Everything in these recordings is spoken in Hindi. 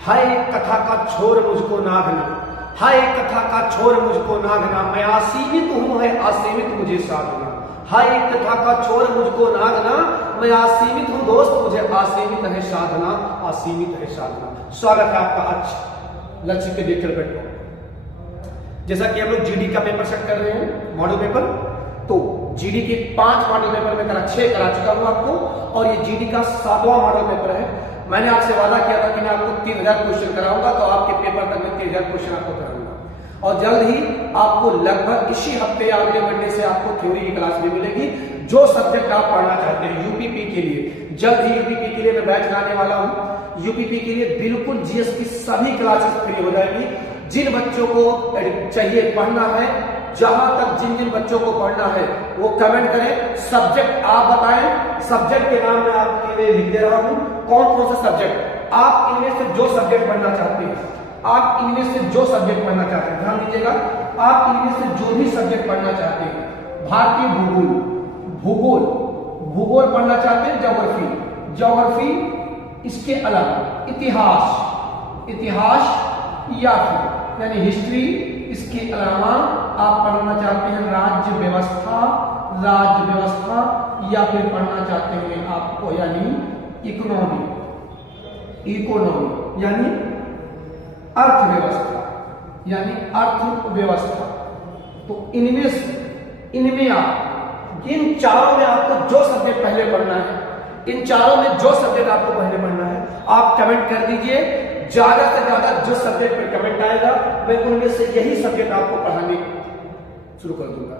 हाय कथा का छोर मुझको नागना, हाय कथा का छोर मुझको नागना, मैं आसीमित हूं है आसीमित मुझे साधना। हाय कथा का छोर मुझको नागना, मैं आसीमित हूं दोस्त मुझे आसीमित है साधना, आसीमित है साधना। स्वागत है आपका आज लक्ष्य के देखकर बैठो। जैसा कि हम लोग जीडी का पेपर सेट कर रहे हैं, मॉडल पेपर, तो जीडी के 5 मॉडल पेपर में 6 करा चुका हूं आपको, और ये जीडी का 7वां मॉडल पेपर है। मैंने आपसे वादा किया था कि मैं आपको 3000 क्वेश्चन कराऊंगा, तो आपके पेपर तक मैं 3000 क्वेश्चन आपको कराऊंगा। और जल्द ही आपको लगभग इसी हफ्ते अगले मंडे से आपको थ्योरी की क्लास भी मिलेगी। जो सब्जेक्ट आप पढ़ना चाहते हैं यूपीपी के लिए, जल्द ही यूपीपी के लिए मैं बैच लाने वाला हूं। यूपीपी के लिए बिल्कुल जीएस की सभी क्लासेस फ्री हो जाएगी। जिन बच्चों को चाहिए पढ़ना है, जहां तक जिन जिन बच्चों को पढ़ना है वो कमेंट करें, सब्जेक्ट आप बताएं। सब्जेक्ट के नाम मैं आपके लिए लिख दे रहा हूं, कौन कौन सा सब्जेक्ट आप इनमें से जो सब्जेक्ट पढ़ना चाहते हैं, आप इनमें से जो सब्जेक्ट पढ़ना चाहते हैं, ध्यान दीजिएगा, आप इनमें से जो भी सब्जेक्ट पढ़ना चाहते हैं, भारतीय भूगोल, भूगोल, भूगोल पढ़ना चाहते हैं, ज्योग्राफी, ज्योग्राफी, इसके अलावा इतिहास, इतिहास या फिर यानी हिस्ट्री, इसके अलावा आप पढ़ना चाहते हैं राज्य व्यवस्था, राज्य व्यवस्था, या फिर पढ़ना चाहते हैं आपको यानी इकोनॉमी, इकोनॉमी यानी अर्थव्यवस्था, यानी अर्थव्यवस्था। तो इनमें आप इन चारों में आपको जो सब्जेक्ट पहले पढ़ना है, इन चारों में जो सब्जेक्ट आपको पहले पढ़ना है, आप कमेंट कर दीजिए। ज्यादा से ज्यादा जो सब्जेक्ट पर कमेंट आएगा मैं उनमें से यही सब्जेक्ट आपको पढ़ाने शुरू कर दूंगा।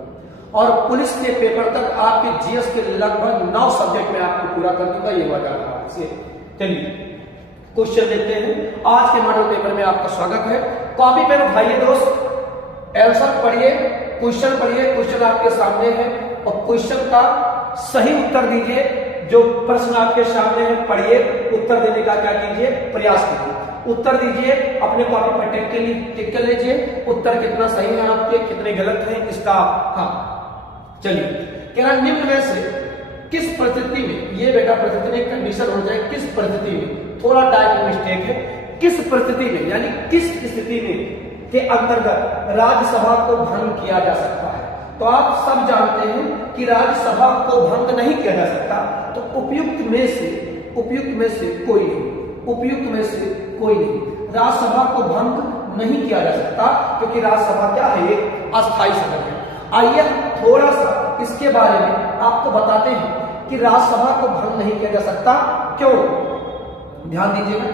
और पुलिस के पेपर तक आपके जीएस के लगभग 9 सब्जेक्ट में आपको पूरा कर दूंगा, ये वादा आपसे। चलिए क्वेश्चन देखते हैं। आज के मॉडल पेपर में आपका स्वागत है। कॉपी पेन उठाइए दोस्त, आंसर पढ़िए, क्वेश्चन पढ़िए, क्वेश्चन आपके सामने है और क्वेश्चन का सही उत्तर दीजिए। जो प्रश्न आपके सामने है पढ़िए, उत्तर देने का क्या कीजिए, प्रयास कीजिए। उत्तर दीजिए, अपने कॉपी पर टिक कर लीजिए, उत्तर कितना सही है आपके, कितने गलत हैं इसका। हाँ चलिए, क्या निम्न में से किस परिस्थिति में, ये बेटा परिस्थिति में कंडीशन हो जाए, किस परिस्थिति में, थोड़ा टाइप मिस्टेक है, किस परिस्थिति में यानी किस स्थिति में के अंतर्गत राज्यसभा को भंग किया जा सकता है। तो आप सब जानते हैं कि राज्यसभा को भंग नहीं किया जा सकता, तो उपयुक्त में से कोई नहीं, उपयुक्त में से कोई नहीं, राज्यसभा को भंग नहीं किया जा सकता, क्योंकि राज्यसभा क्या है, एक अस्थायी सदन है। आइए थोड़ा सा इसके बारे में आपको बताते हैं कि राज्यसभा को भंग नहीं किया जा सकता क्यों। ध्यान दीजिएगा,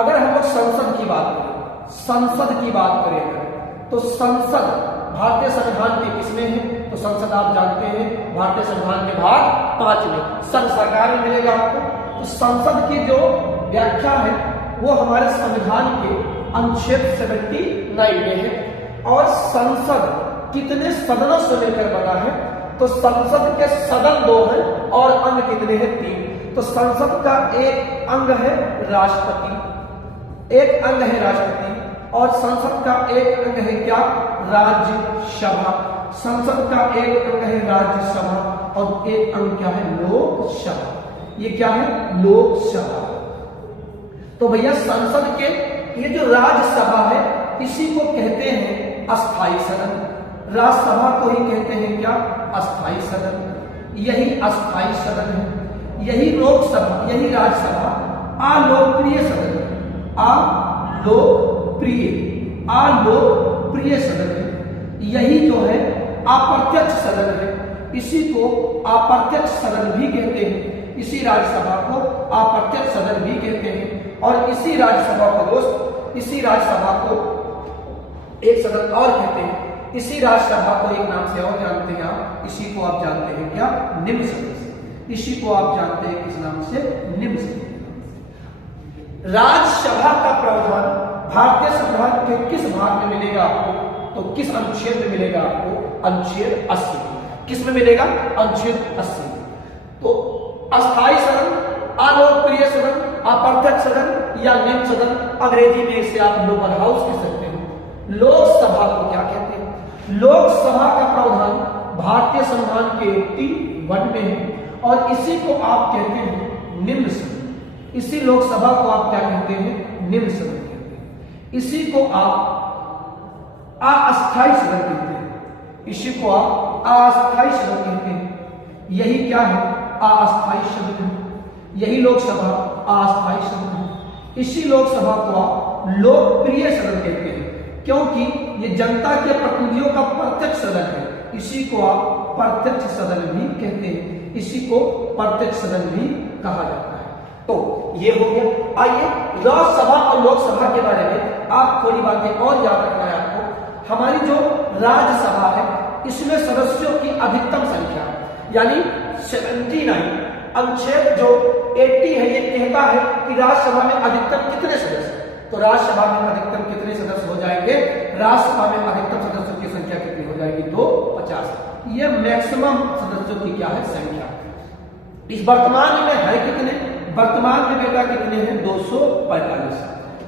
अगर हम लोग संसद की बात करें, संसद की बात करें तो संसद भारतीय संविधान के किसमें है, तो संसद आप जानते हैं भारतीय संविधान के भाग 5 में, संघ सरकार में मिलेगा आपको। तो संसद की जो व्याख्या है वो हमारे संविधान के अनुच्छेद 79 में है। और संसद कितने सदनों से मिलकर बना है, तो संसद के सदन 2 हैं और अंग कितने हैं, 3। तो संसद का एक अंग है राष्ट्रपति, एक अंग है राष्ट्रपति, और संसद का एक अंग है क्या, राज्यसभा। संसद का एक अंग है राज्यसभा और एक अंग क्या है, लोकसभा। ये क्या है, लोकसभा। तो भैया संसद के ये जो राज्यसभा है इसी को कहते हैं अस्थायी सदन, राज्यसभा को ही कहते हैं क्या, अस्थायी सदन। यही अस्थायी सदन है, यही लोकसभा, यही राज्यसभा अलोकप्रिय सदन है, अलोकप्रिय सदन है। यही जो है अप्रत्यक्ष सदन है, इसी को अप्रत्यक्ष सदन भी कहते हैं। इसी राज्यसभा को अप्रत्यक्ष सदन भी कहते हैं। और इसी राज्यसभा को दोस्त, इसी राज्यसभा को एक सदन और कहते हैं, इसी राज्यसभा को एक नाम से और जानते हैं आप, इसी को आप जानते हैं क्या, निम्न सदन से। इसी को आप जानते हैं किस नाम से, निम्न सदन। राज्यसभा का प्रावधान भारतीय संविधान के किस भाग में मिलेगा आपको, तो किस अनुच्छेद में मिलेगा आपको, अनुच्छेद 80। किस में मिलेगा, अनुच्छेद 80। तो अस्थायी सदन, अलोकप्रिय सदन, अप्रत्यक्ष सदन या निम्न सदन, अंग्रेजी में इसे आप लोअर हाउस कह सकते हैं। लोकसभा को क्या कहते हैं, लोकसभा का प्रावधान भारतीय संविधान के 81 में है और इसी को आप कहते हैं निम्न सदन। इसी लोकसभा को आप क्या कहते हैं, निम्न सदन। इसी को आप अस्थायी सदन कहते हैं। इसी को आप अस्थायी सदन कहते हैं। यही क्या है? अस्थायी सदन है। यही लोकसभा अस्थायी सदन है। इसी लोकसभा को आप लोकप्रिय सदन कहते हैं, क्योंकि ये जनता के प्रतिनिधियों का प्रत्यक्ष सदन है। इसी को आप प्रत्यक्ष सदन भी कहते हैं। इसी को प्रत्यक्ष सदन भी कहा जाता है। तो ये हो गया। आइए राज्यसभा और लोकसभा के बारे में आप थोड़ी बातें और याद रखना है आपको। हमारी जो राज्यसभा है इसमें सदस्यों की अधिकतम संख्या यानी 79, अनुच्छेद जो 80 है ये कहता है कि राज्यसभा में अधिकतम कितने सदस्य। तो राज्यसभा में अधिकतम कितने सदस्य हो जाएंगे? राज्यसभा में अधिकतम सदस्यों की संख्या कितनी हो जाएगी? 250। ये मैक्सिमम सदस्यों की क्या है? संख्या। इस वर्तमान में है कितने? वर्तमान में बेटा कितने हैं? 245।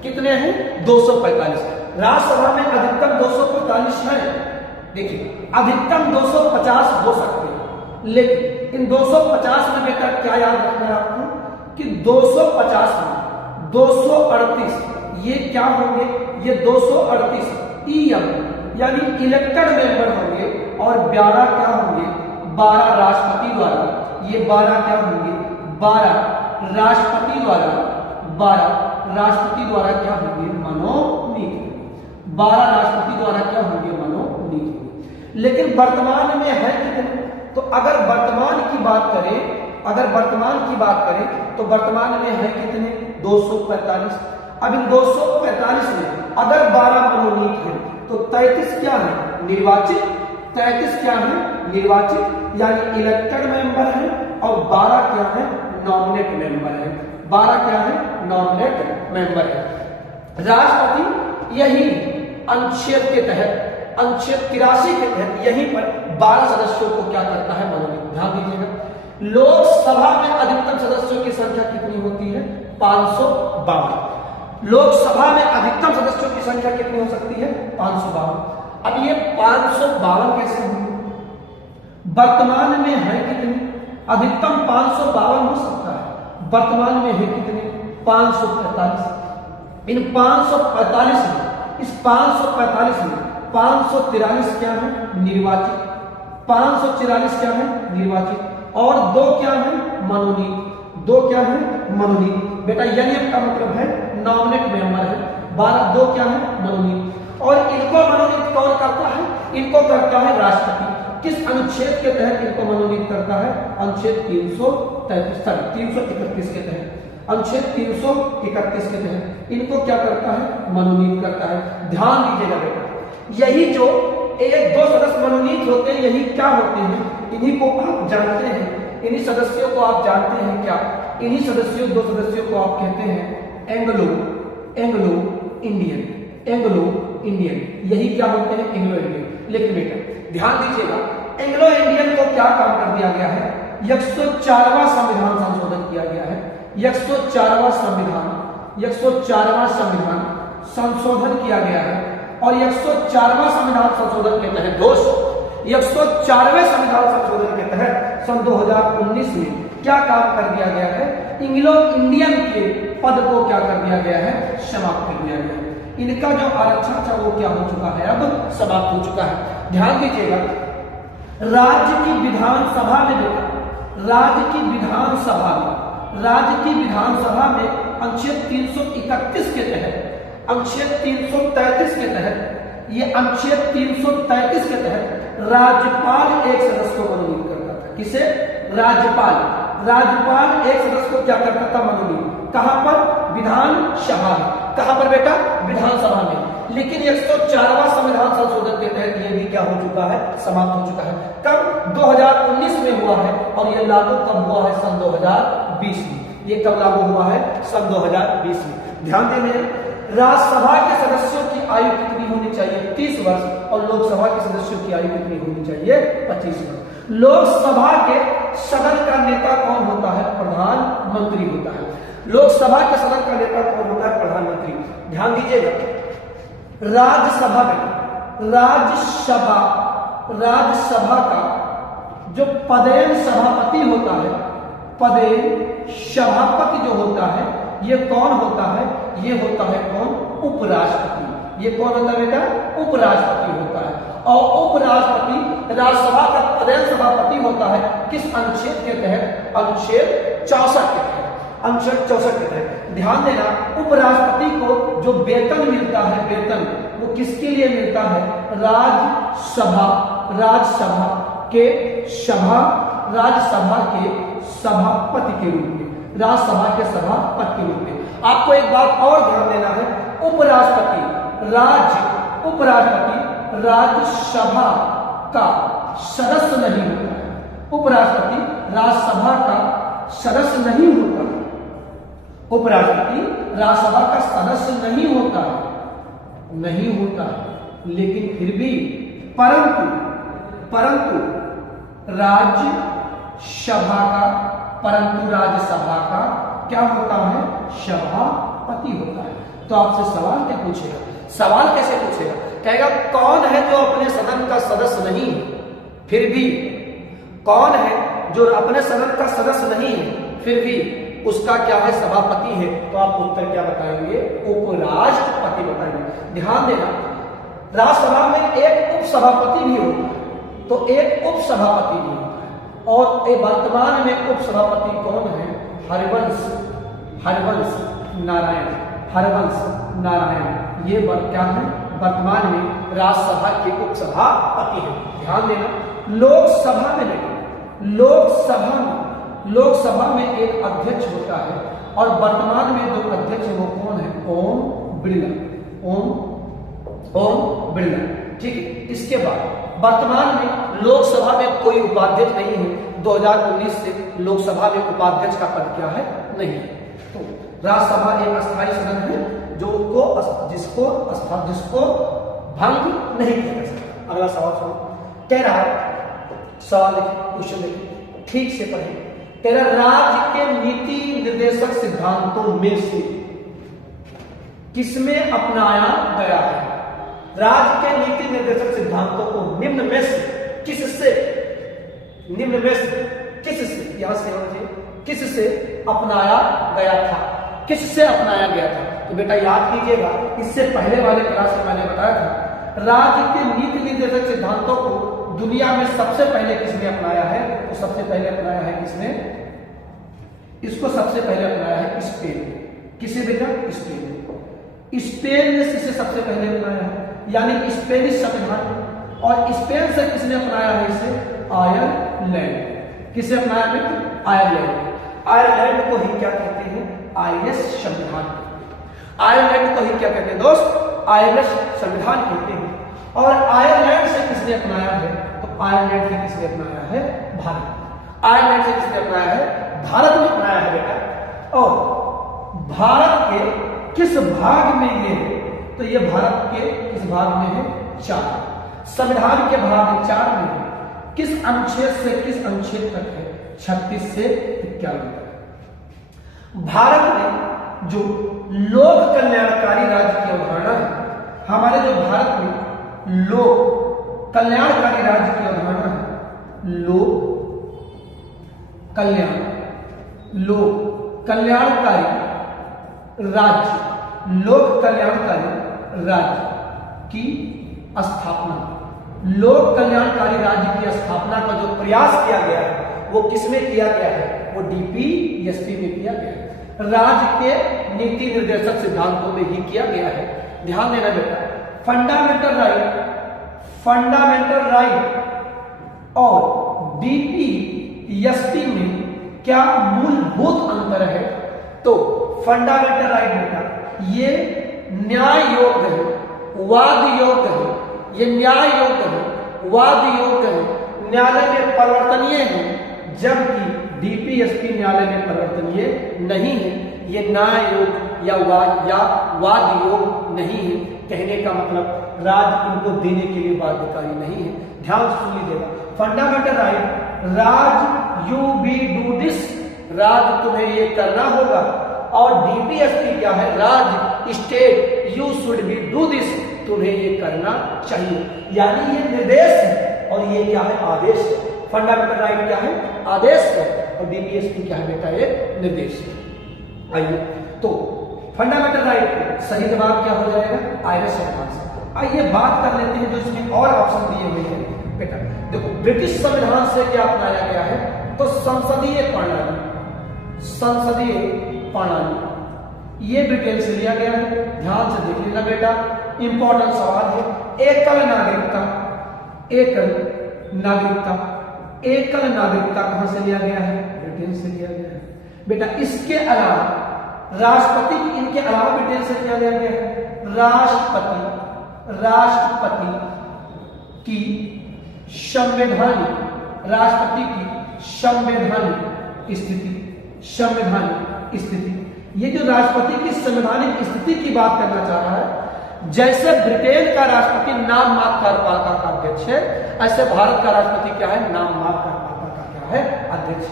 कितने हैं? 245। राज्यसभा में अधिकतम 245 है। देखिए अधिकतम 250 हो सकते हैं, लेकिन इन 250 में बेटा क्या याद रखना है आपको कि 250 में 238 ये क्या होंगे? ये 238 ईएम यानी इलेक्टेड मेंबर होंगे और 12 क्या होंगे? 12 राष्ट्रपति द्वारा। ये 12 क्या होंगे? 12 राष्ट्रपति द्वारा। 12 राष्ट्रपति द्वारा क्या होंगे? मनोनीत। 12 राष्ट्रपति द्वारा क्या होंगे? मनोनीत। लेकिन वर्तमान में है कितने? तो अगर वर्तमान की बात करें, अगर वर्तमान की बात करें तो वर्तमान में है कितने? 245। अब इन 245 में अगर 12 मनोनीत है तो 33 क्या है? निर्वाचित। 33 क्या है? निर्वाचित यानी इलेक्टेड मेंबर है और 12 क्या है? नॉमिनेट मेंबर है। 12 क्या है? नॉमिनेट मेंबर है। राष्ट्रपति यही अनुच्छेद के तहत, अनुच्छेद 83 के तहत यहीं पर 12 सदस्यों को क्या करता है? मनोनीत। ध्यान दीजिएगा। लोकसभा में अधिकतम सदस्यों की संख्या कितनी होती है? 552। लोकसभा में अधिकतम सदस्यों की संख्या कितनी हो सकती है? 552। अब ये 552 कैसे होंगे? वर्तमान में है कितनी? अधिकतम 552 हो सकता है। वर्तमान में है कितने? 545। इन 545 में, इस 545 में 543 क्या है? निर्वाचित। 544 क्या है? निर्वाचित और 2 क्या है? मनोनीत। 2 क्या है? मनोनीत। बेटा एनएम का मतलब है नॉमिनेट मेंबर है। 12 2 क्या है? मनोनीत। और इनको मनोनीत कौन करता है? इनको करता है राष्ट्रपति। किस अनुच्छेद के तहत इनको मनोनीत करता है? अनुच्छेद 331 के तहत। अनुच्छेद 331 के तहत इनको क्या करता है? मनोनीत करता है। ध्यान दीजिएगा बेटा, यही जो 1-2 सदस्य मनोनीत होते हैं यही क्या होते हैं? इन्हीं को आप जानते हैं, इन्हीं सदस्यों को आप जानते हैं क्या? इन्हीं सदस्यों 2 सदस्यों को आप कहते हैं एंग्लो इंडियन। एंग्लो इंडियन यही क्या होते हैं? Anglo Indian. लेकिन बेटा ध्यान दीजिएगा, एंग्लो इंडियन को क्या काम कर दिया गया है? 104वां संविधान संशोधन किया गया है। 104वां संविधान संशोधन किया गया है और 104वां संविधान संशोधन के तहत 104वें संविधान संशोधन के तहत सन 2019 में क्या काम कर दिया गया है? एंग्लो इंडियन के पद को क्या कर दिया गया है? समाप्त कर दिया गया है। इनका जो आरक्षण था वो क्या हो चुका है? अब समाप्त हो चुका है। ध्यान दीजिएगा, राज्य की विधानसभा में अनुच्छेद 331 के तहत, अनुच्छेद 333 के तहत, ये अनुच्छेद 333 के तहत राज्यपाल एक सदस्य को मनोनीत करता था। किसे? राज्यपाल एक सदस्य को क्या करता था? मनोनीत। कहां पर? विधानसभा में। कहां पर बेटा? विधानसभा में। लेकिन 104वां संविधान संशोधन के तहत ये भी क्या हो चुका है? समाप्त हो चुका है। कब? 2019 में हुआ है और ये लागू कब हुआ है? सन 2020 में। ये कब लागू हुआ है? सन 2020 में। ध्यान देंगे, राज्यसभा के सदस्यों की आयु कितनी होनी चाहिए? 30 वर्ष और लोकसभा के सदस्यों की आयु कितनी होनी चाहिए? 25 वर्ष। लोकसभा के सदन का नेता कौन होता है? प्रधानमंत्री होता है। लोकसभा के सदन का नेता कौन होता है? प्रधानमंत्री। ध्यान दीजिएगा, राज्यसभा का जो पदेन सभापति होता है, पदेन सभापति जो होता है ये कौन होता है? ये होता है कौन? उपराष्ट्रपति। ये कौन होता है बेटा? उपराष्ट्रपति होता है। और उपराष्ट्रपति राज्यसभा का प्रधान सभापति होता है किस अनुच्छेद के तहत? अनुच्छेद 64 के तहत। अनुच्छेद 64 के तहत ध्यान देना, उपराष्ट्रपति को जो वेतन मिलता है, वेतन वो किसके लिए मिलता है? राज्यसभा के सभापति के रूप में, राज्यसभा के सभापति के रूप में। आपको एक बात और ध्यान देना है, उपराष्ट्रपति राज्यसभा का सदस्य नहीं होता है। उपराष्ट्रपति राज्यसभा का सदस्य नहीं होता है। उपराष्ट्रपति राज्यसभा का सदस्य नहीं होता है, लेकिन फिर भी परंतु राज्यसभा का क्या होता है? सभापति होता है। तो आपसे सवाल क्या पूछेगा? सवाल कैसे पूछेगा? कहेगा कौन है जो अपने सदन का सदस्य नहीं है, फिर भी कौन है जो अपने सदन का सदस्य नहीं है, फिर भी उसका क्या है? सभापति है। तो आप उत्तर क्या बताएंगे? उपराष्ट्रपति बताएंगे। ध्यान देना, राज्यसभा में एक उपसभापति भी होता है, तो एक उपसभापति भी होता है। और वर्तमान में उपसभापति कौन है? हरिवंश नारायण। ये क्या है? वर्तमान में राज्यसभा के उपसभापति हैं। ध्यान देना, लोकसभा में नहीं, लोकसभा में एक अध्यक्ष होता है और वर्तमान में जो अध्यक्ष है वो कौन है? ओम बिरला। ठीक है। इसके बाद वर्तमान में लोकसभा में कोई उपाध्यक्ष नहीं है। 2019 से लोकसभा में उपाध्यक्ष का पद क्या है? नहीं है। तो राज्यसभा एक अस्थायी सदन है जिसको भंग नहीं किया जा सकता। अगला सवाल सुनो। कह रहा सवाल क्वेश्चन देखिए, ठीक से पढ़िए। तेरा राज्य के नीति निर्देशक सिद्धांतों में से किसमें अपनाया गया है? राज्य के नीति निर्देशक सिद्धांतों को निम्न में से किससे अपनाया गया था? किससे अपनाया गया था? तो बेटा याद कीजिएगा, इससे पहले वाले क्लास में मैंने बताया था राज्य के नीति निर्देशक सिद्धांतों को दुनिया में सबसे पहले किसने अपनाया है? तो सबसे पहले अपनाया है किसने? इसको सबसे पहले अपनाया है स्पेन। किसे बेटा? स्पेन ने इसे सबसे पहले अपनाया है, यानी स्पेनिश संविधान। और स्पेन से किसने अपनाया है इसे? आयरलैंड। किसे अपनाया बेटा? आयरलैंड को ही क्या कहते हैं? आयरिश संविधान। आयरलैंड को ही क्या कहते हैं दोस्त? आयरिश संविधान कहते हैं। और आयरलैंड से किसने अपनाया है? तो आयरलैंड से किसने अपनाया है? भारत। आयरलैंड से किसने अपनाया है? भारत ने अपनाया है बेटा। और भारत के किस भाग में ये है? तो ये भारत के किस भाग में है? 4। संविधान के भाग 4 में है। किस अनुच्छेद से किस अनुच्छेद तक है? 36 से 51 तक। भारत में जो लोक कल्याणकारी राज्य की अवधारणा है, हमारे जो भारत में लोक कल्याणकारी राज्य की अवधारणा है, लोक कल्याणकारी राज्य की स्थापना, लोक कल्याणकारी राज्य की स्थापना का जो प्रयास किया गया है वो किसमें किया गया है? वो डीपीएसपी में किया गया है। राज्य के नीति निर्देशक सिद्धांतों में ही किया गया है। ध्यान देना बेटा, फंडामेंटल राइट और डीपीएसपी में क्या मूलभूत अंतर है? तो फंडामेंटल राइट बेटा ये न्याय योग्य है, वाद योग्य है, ये न्याय योग्य है, वाद योग्य है, न्यायालय में परिवर्तनीय है, जबकि डीपीएसपी न्यायालय में परिवर्तनीय नहीं है। ये न्याय योग या वाद योग नहीं है। कहने का मतलब राज्य इनको देने के लिए बाध्यकारी नहीं है। ध्यान से सुन लीजिएगा, fundamental right Raj you be do this, Raj तुम्हें ये करना होगा। और डीपीएसपी क्या है? Raj state you should be do this, तुम्हें ये करना चाहिए। यानी ये निर्देश है और ये क्या है? आदेश है। फंडामेंटल राइट क्या है? आदेश है और डीपीएसपी क्या है बेटा? ये निर्देश है। आइए तो फंडामेंटल राइट सही जवाब क्या हो जाएगा? आयरिश संविधान से। आइए बात कर लेते हैं जो इसमें और ऑप्शन दिए हुए हैं बेटा। देखो ब्रिटिश संविधान से क्या अपनाया गया है? तो संसदीय प्रणाली, संसदीय प्रणाली ये ब्रिटेन से लिया गया है। ध्यान से देख लेना बेटा, इंपॉर्टेंट सवाल है। एकल नागरिकता, एकल नागरिकता, एकल नागरिकता कहां से लिया गया है? ब्रिटेन से लिया गया है बेटा। इसके अलावा राष्ट्रपति, इनके अलावा ब्रिटेन से लिया गया है राष्ट्रपति, राष्ट्रपति की संवैधानिक, राष्ट्रपति की संवैधानिक स्थिति, संवैधानिक स्थिति। ये जो राष्ट्रपति की संवैधानिक स्थिति की बात करना चाह रहा है, जैसे ब्रिटेन का राष्ट्रपति नाम मात्र कार्यपालिका का अध्यक्ष है, ऐसे भारत का राष्ट्रपति क्या है? नाम मात्र कार्यपालिका का क्या है? अध्यक्ष।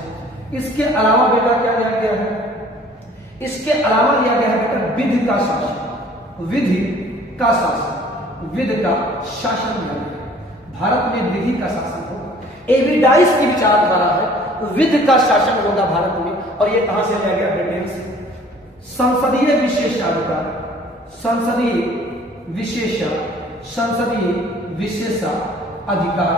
इसके अलावा बेटा क्या लिया गया है? इसके अलावा लिया गया है बेटा विधि का शासन, विधि का शासन, विधि का शासन लिया गया। भारत में विधि का शासन होगा। एविडाइस की विचारधारा है, विधि का शासन होगा भारत में। और ये कहां से लिया गया? ब्रिटेन से। संसदीय विशेषाधिकार, संसदीय विशेषा, संसदीय विशेषाधिकार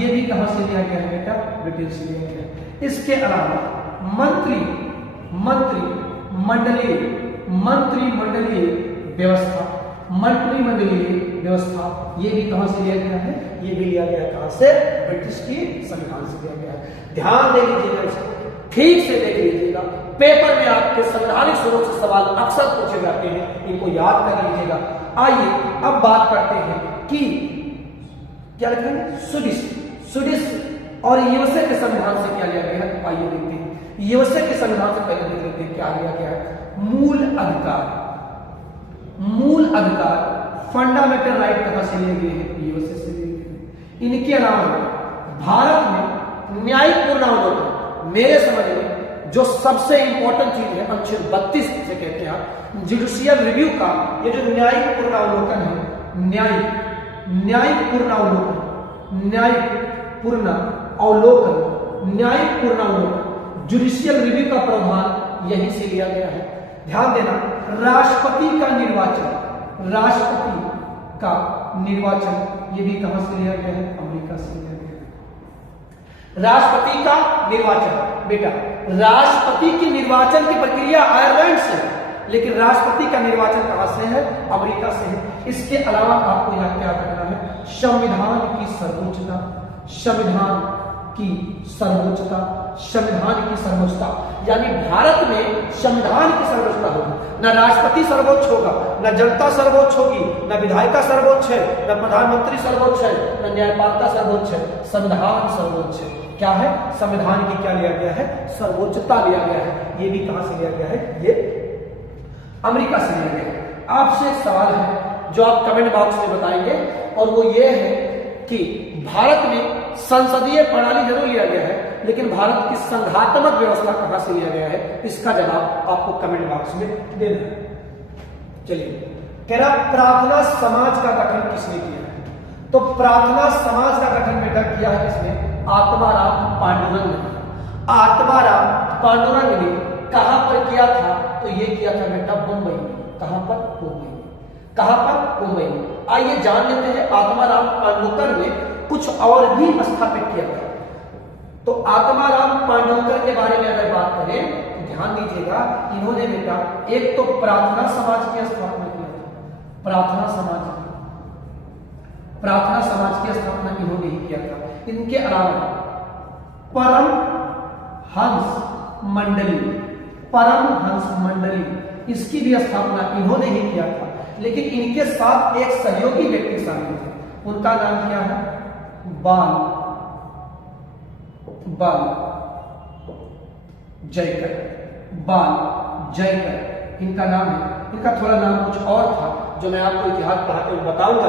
ये भी कहां से लिया गया है बेटा? ब्रिटेन से लिया गया है। इसके अलावा मंत्री, मंत्रिमंडलीय, मंत्रिमंडलीय व्यवस्था, मंत्रिमंडलीय व्यवस्था ये भी कहां से लिया गया है? ये भी लिया गया कहां से? ब्रिटिश की संविधान से लिया गया है। ध्यान दे लीजिएगा, इसको ठीक से देख लीजिएगा। पेपर में आपके संवैधानिक स्वरूप से सवाल अक्सर पूछे जाते हैं, इनको याद कर लीजिएगा। आइए अब बात करते हैं कि क्या लिखा है? स्वीडिश, स्वीडिश और यूएसए के संविधान से क्या लिया गया है? आइए देखते हैं। यूएसए के संविधान से पहले देख लेते हैं क्या लिया गया है। मूल अधिकार, मूल अधिकार, फंडामेंटल राइट कहां से लिए गए हैं? यूएसए से लिए गए। इनके अलावा भारत में न्यायिक पुनरावलोकन, मेरे समझ में जो सबसे इंपॉर्टेंट चीज है, अनुच्छेद 32 से कहते हैं आप, जुडिशियल रिव्यू का ये जो न्यायिक पुनरावलोकन है, न्यायिक पुनरावलोकन, न्यायिक पुनरावलोकन, न्यायिक पुनरावलोकन, जुडिशियल रिव्यू का प्रावधान यहीं से लिया गया है। ध्यान देना, राष्ट्रपति का निर्वाचन, राष्ट्रपति का निर्वाचन ये भी कहां से लिया गया है? अमेरिका से लिया गया है। राष्ट्रपति का निर्वाचन बेटा, राष्ट्रपति की निर्वाचन की प्रक्रिया आयरलैंड से, लेकिन राष्ट्रपति का निर्वाचन कहां से है? अमेरिका से है। इसके अलावा आपको यहां क्या करना है? संविधान की सर्वोच्चता, संविधान की सर्वोच्चता, संविधान की सर्वोच्चता, यानी भारत में संविधान की सर्वोच्चता होगी। न राष्ट्रपति सर्वोच्च होगा, न जनता सर्वोच्च होगी, न विधायिका सर्वोच्च है, न प्रधानमंत्री सर्वोच्च है, न न्यायपालिका सर्वोच्च है, संविधान सर्वोच्च है। क्या है? संविधान की क्या लिया गया है? सर्वोच्चता लिया गया है। ये भी कहां से लिया गया है? ये अमेरिका से लिया गया है। आपसे एक सवाल है जो आप कमेंट बॉक्स में बताएंगे, और वो ये है कि भारत में संसदीय प्रणाली जरूर लिया गया है, लेकिन भारत की संघात्मक व्यवस्था कहां से लिया गया है? इसका जवाब आपको कमेंट बॉक्स में देना है। चलिए, कह रहा प्रार्थना समाज का गठन किसने किया है? तो प्रार्थना समाज का गठन बेटा किया है किसने? आत्माराम पांडुरंग ने। आत्माराम पांडुरंग ने कहां पर किया था? तो ये किया था बेटा मुंबई में। कहां पर? मुंबई में। कहां पर? मुंबई में। आइए जान लेते हैं आत्माराम पांडुरंग ने कुछ और भी स्थापित किया था। तो आत्माराम पांडुरंग के बारे में अगर बात करें तो ध्यान दीजिएगा, इन्होंने बेटा एक तो प्रार्थना समाज की स्थापना किया था, प्रार्थना समाज की स्थापना इन्होंने ही किया था। इनके अलावा परम हंस मंडली इसकी भी स्थापना इन्होंने ही किया था, लेकिन इनके साथ एक सहयोगी व्यक्ति शामिल थे। उनका नाम क्या है? बाल जयकर इनका नाम है। इनका थोड़ा नाम कुछ और था जो मैं आपको इतिहास पढ़ाते हुए बताऊंगा,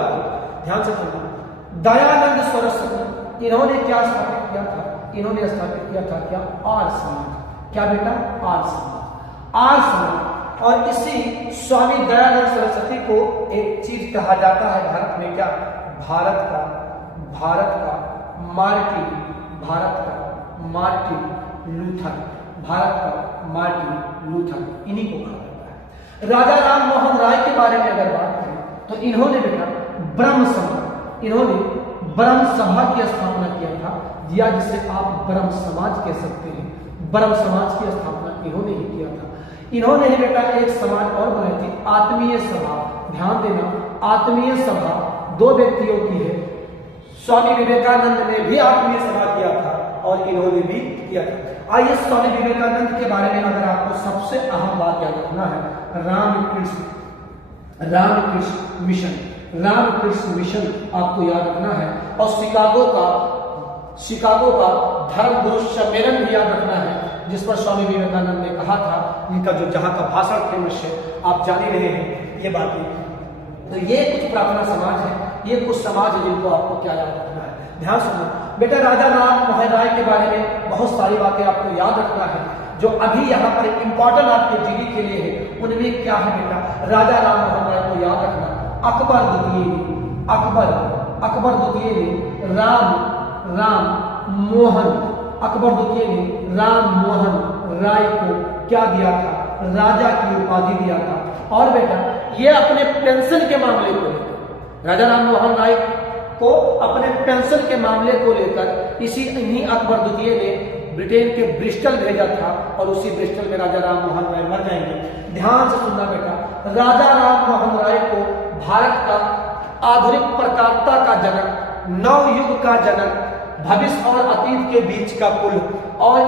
ध्यान से सुनना। दयानंद सरस्वती इन्होंने क्या स्थापित किया था? इन्होंने स्थापित किया था क्या? आर्य समाज। क्या बेटा? आर्य समाज। और इसी स्वामी दयानंद सरस्वती को एक चीज कहा जाता है भारत में, क्या? भारत का मार्टिन लूथर, इन्हीं को कहा जाता है। राजा राम मोहन राय के बारे में अगर बात करें तो इन्होंने बेटा ब्रह्म सभा की स्थापना किया था, या जिसे आप ब्रह्म समाज कह सकते हैं। ब्रह्म समाज की स्थापना इन्होंने ही किया था। इन्होंने ही बेटा एक समाज और बनाई थी, आत्मीय सभा। ध्यान देना, आत्मीय सभा दो व्यक्तियों की है। स्वामी विवेकानंद ने भी आत्मीय सभा किया था और इन्होंने भी किया था। आइए स्वामी विवेकानंद के बारे में अगर आपको सबसे अहम बात याद रखना है, रामकृष्ण मिशन आपको याद रखना है, और शिकागो का धर्म गुरु सम्मेलन भी याद रखना है, जिस पर स्वामी विवेकानंद ने कहा था, इनका जो जहां का भाषण फेमस है, आप जान ही रहे हैं ये बातें। तो ये कुछ प्रार्थना समाज है, ये कुछ समाज है जिनको आपको क्या याद रखना है। ध्यान सुनना बेटा, राजा राम मोहन राय के बारे में बहुत सारी बातें आपको याद रखना है, जो अभी यहाँ पर इंपॉर्टेंट आपके जीडी के लिए है। उनमें क्या है बेटा, राजा राम मोहन राय को याद रखना। अकबर द्वितीय ने राम मोहन राय को क्या दिया था, राजा की उपाधि दिया था। और बेटा ये अपने पेंशन के मामले को लेकर, राजा राम मोहन राय को अपने पेंशन के मामले को लेकर इन्हीं अकबर द्वितीय ने ब्रिटेन के ब्रिस्टल भेजा था, और उसी ब्रिस्टल में राजा राम मोहन राय मर जाएंगे। ध्यान से सुनना बेटा, राजा राम मोहन राय को भारत का आधुनिक पत्रकारिता का जनक, नवयुग का जनक, भविष्य और अतीत के बीच का पुल, और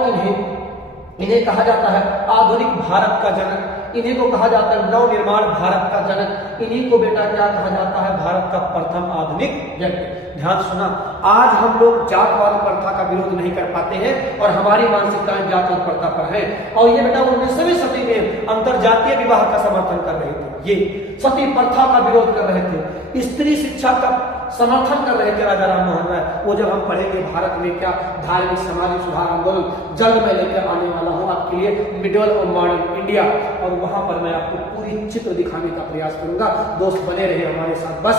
इन्हें कहा जाता है आधुनिक भारत का जनक, इन्हीं को कहा जाता है नवनिर्माण भारत का जनक, इन्हीं को बेटा क्या कहा जाता है, भारत का प्रथम आधुनिक व्यक्ति। ध्यान सुना, आज हम लोग जातवाद प्रथा का विरोध नहीं कर पाते हैं, और हमारी मानसिकताएं जातवाद प्रथा पर है। और ये बेटा 19वीं सदी में अंतरजातीय विवाह का समर्थन कर रहे थे, ये सती प्रथा का विरोध कर रहे थे, स्त्री शिक्षा का समर्थन कर रहे थे राजा राम मोहन राय। वो जब हम पढ़ेंगे भारत में क्या धार्मिक सामाजिक सुधार आंदोलन जल्द में लेकर आने वाला हूँ आपके लिए, मिडिल और मॉडर्न इंडिया, और वहां पर मैं आपको पूरी चित्र दिखाने का प्रयास करूंगा। दोस्त बने रहे हमारे साथ। बस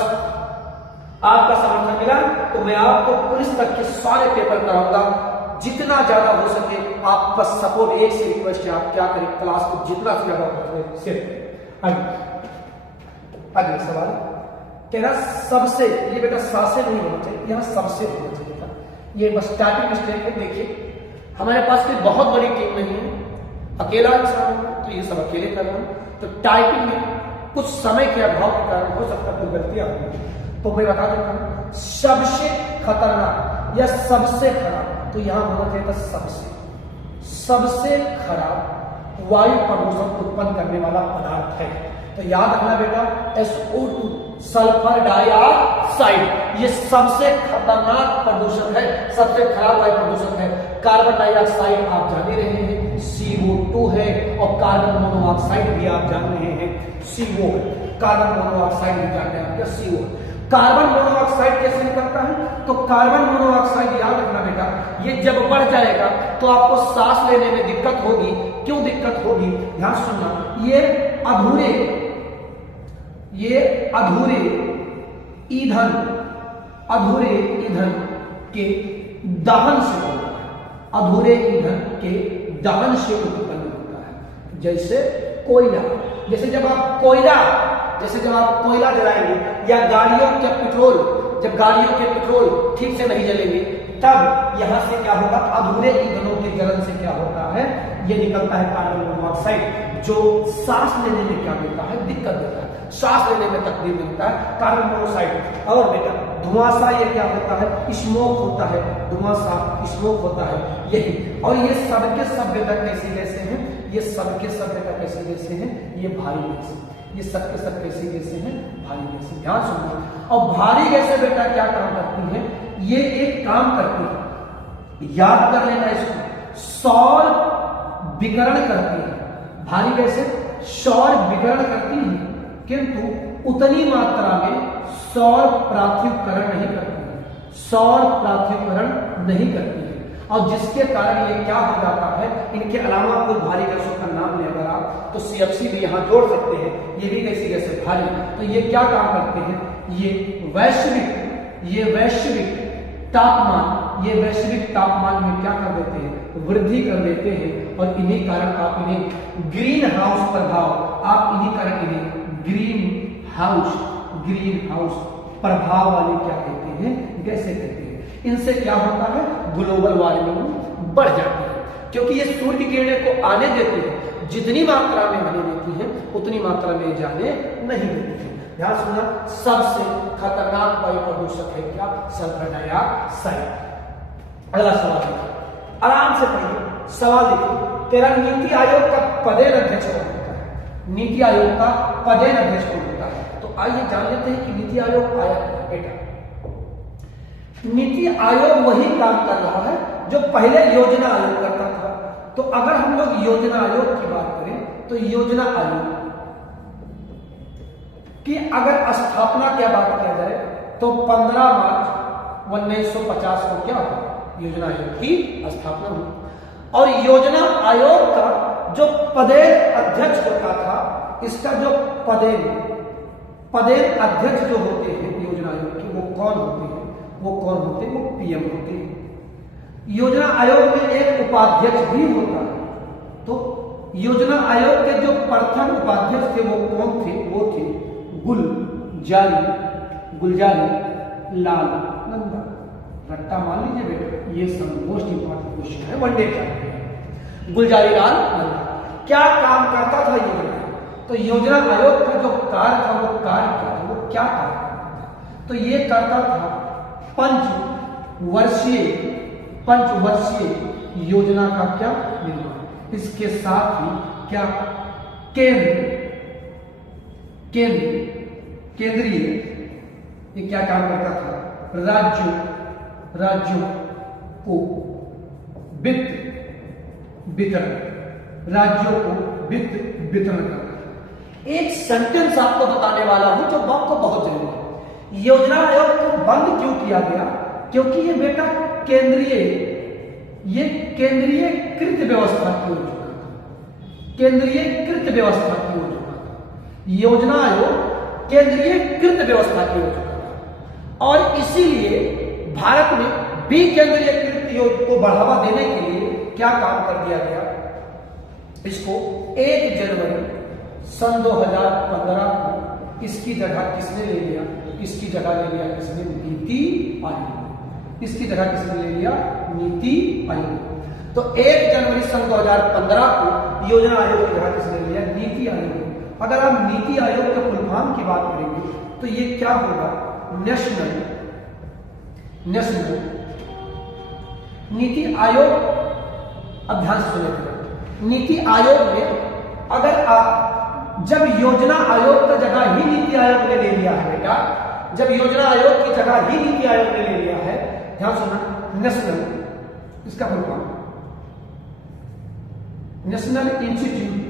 आपका समर्थन मिला तो मैं आपको पुलिस तक के सारे पेपर कराऊंगा, जितना ज्यादा हो सके आपका सपोर्ट। एक से रिक्वेस्ट है, आप क्या करें, क्लास को जितना से ज्यादा शेयर करें। अगले सवाल कह रहा सबसे, ये बेटा सासे नहीं होना चाहिए, यहाँ सबसे होना चाहिए था। ये बस टाइपिंग मिस्टेक है। देखिए हमारे पास कोई बहुत बड़ी टीम नहीं है, अकेला इंसान हूं, तो ये सब अकेले कर रहा हूं, तो टाइपिंग में कुछ समय के अभाव के कारण हो सकता है कोई गलतियां होंगी, तो मैं बता देता हूं। सबसे खतरनाक या सबसे खराब, तो यहां होना चाहिए था सबसे खराब वायु प्रदूषण उत्पन्न करने वाला पदार्थ है। तो याद रखना बेटा, SO2 सल्फर डाइऑक्साइड, ये सबसे खतरनाक प्रदूषण है, सबसे खराब वायु प्रदूषण है। कार्बन डाइऑक्साइड आप जान ही रहे हैं, CO2 है, और कार्बन मोनोऑक्साइड भी आप जान रहे हैं, CO है। कार्बन मोनोऑक्साइड भी जान रहे हैं क्या, CO। कार्बन मोनोऑक्साइड कैसे निकलता है, तो कार्बन मोनोऑक्साइड याद रखना बेटा, ये जब बढ़ जाएगा तो आपको सांस लेने में दिक्कत होगी। क्यों दिक्कत होगी, ध्यान सुनना, ये अधूरे ईंधन के दहन से होता है, अधूरे ईंधन के दहन से उत्पन्न होता है। जैसे कोयला, जैसे जब आप कोयला जलाएंगे, या गाड़ियों के पेट्रोल, जब गाड़ियों के पेट्रोल ठीक से नहीं जलेंगे, तब यहां से क्या होगा, अधूरे ईंधनों के जलन से क्या होता है, ये निकलता है कार्बन मोनोऑक्साइड, जो सांस लेने में क्या देता है, दिक्कत देता है, सांस लेने में तकलीफ देता है कार्बन मोनोऑक्साइड। और बेटा धुआंसा, ये क्या होता है, स्मोक होता है, धुआंसा स्मोक होता है यही। और ये सबके सब बेटा कैसी गैसें हैं, ये सबके सब बेटा कैसी गैसें हैं, ये भारी गैसें, ये सबके सब कैसी गैसें हैं, भारी गैसें। ध्यान सुनिए, और भारी गैसें बेटा क्या काम करती हैं, ये एक काम करती है, याद कर लेना इसको, सौर विकिरण करती है। भारी गैसें सौर विकिरण करती है, किंतु उतनी मात्रा में सौर पृथक्करण नहीं करती है, और जिसके कारण ये क्या हो जाता है, इनके अलावा कोई भारी गैसों का नाम ले अगर आप, तो CFC भी यहां जोड़ सकते हैं, ये भी कैसी गैस है, भारी। तो ये क्या काम करते हैं, ये वैश्विक तापमान, ये वैश्विक तापमान में क्या कर देते हैं, वृद्धि कर देते हैं। और इन्हीं कारण आप इन्हें ग्रीन हाउस प्रभाव, आप इन्हीं कारण इन्हें ग्रीन हाउस प्रभाव वाले क्या कहते हैं, गैसें कहते हैं। इनसे क्या होता है, ग्लोबल वार्मिंग बढ़ जाती है, क्योंकि ये सूर्य की किरणें को आने देते हैं, जितनी मात्रा में आने देती है उतनी मात्रा में जाने नहीं देती है। ध्यान सुनना, सबसे खतरनाक वायु प्रदूषक है क्या, सल्फर डाइऑक्साइड। अगला सवाल देखिए, आराम से पढ़िए सवाल देखिए। तेरा नीति आयोग का पदेन अध्यक्ष कौन होता है, नीति आयोग का पदेन अध्यक्ष कौन होता है। तो आइए जान लेते हैं कि नीति आयोग आया है। बेटा, नीति आयोग वही काम कर रहा है जो पहले योजना आयोग करता था। तो अगर हम लोग योजना आयोग की बात करें तो योजना आयोग कि अगर स्थापना की बात किया जाए तो 15 मार्च 1950 को क्या हुआ, योजना आयोग की स्थापना हुई। और योजना आयोग का जो पदेन अध्यक्ष होता था, इसका जो पदेन अध्यक्ष जो होते हैं योजना आयोग के, वो कौन होते हैं, वो पीएम होते हैं। योजना आयोग में एक उपाध्यक्ष भी होता है। तो योजना आयोग के जो प्रथम उपाध्यक्ष थे वो कौन थे, वो थे गुलजारी लाल नंदा। रट्टा मान लीजिए बेटा, ये सब मोस्ट इंपॉर्टेंट क्वेश्चन है, वनडे का। गुलजारी लाल नंदा क्या काम करता था योजना, तो योजना आयोग का जो कार्य था वो कार्य क्या था, वो क्या कार्य करता था, तो ये करता था पंचवर्षीय योजना का क्या निर्माण। इसके साथ ही क्या केंद्रीय ये क्या काम करता था, राज्यों को वित्त वितरण करता। एक सेंटेंस आपको बताने वाला हूं जो आपको बहुत जरूरी है। योजना आयोग को बंद क्यों किया गया, क्योंकि ये बेटा केंद्रीयकृत व्यवस्था की ओर झुका था, केंद्रीयकृत व्यवस्था की ओर झुका था। योजना आयोग केंद्रीयकृत व्यवस्था की ओर झुका था और इसीलिए भारत में विकेंद्रीयकृत योग को बढ़ावा देने के लिए क्या काम कर दिया गया, इसको 1 जनवरी सन 2015 को इसकी जगह किसने ले लिया, इसकी जगह ले लिया किसने, नीति आयोग। इसकी जगह किसने ले लिया, नीति आयोग। तो 1 जनवरी सन 2015 को योजना आयोग की जगह किसने ले लिया, नीति आयोग। अगर आप नीति आयोग के फुल फॉर्म की बात करेंगे तो ये क्या होगा, नेशनल नीति आयोग। अभ्यास सुनिए, नीति आयोग में अगर आप जब योजना आयोग का जगह ही नीति आयोग ने ले लिया है बेटा, जब योजना आयोग की जगह ही नीति आयोग ने ले लिया है, ध्यान सुनना, नेशनल, इसका full form national institution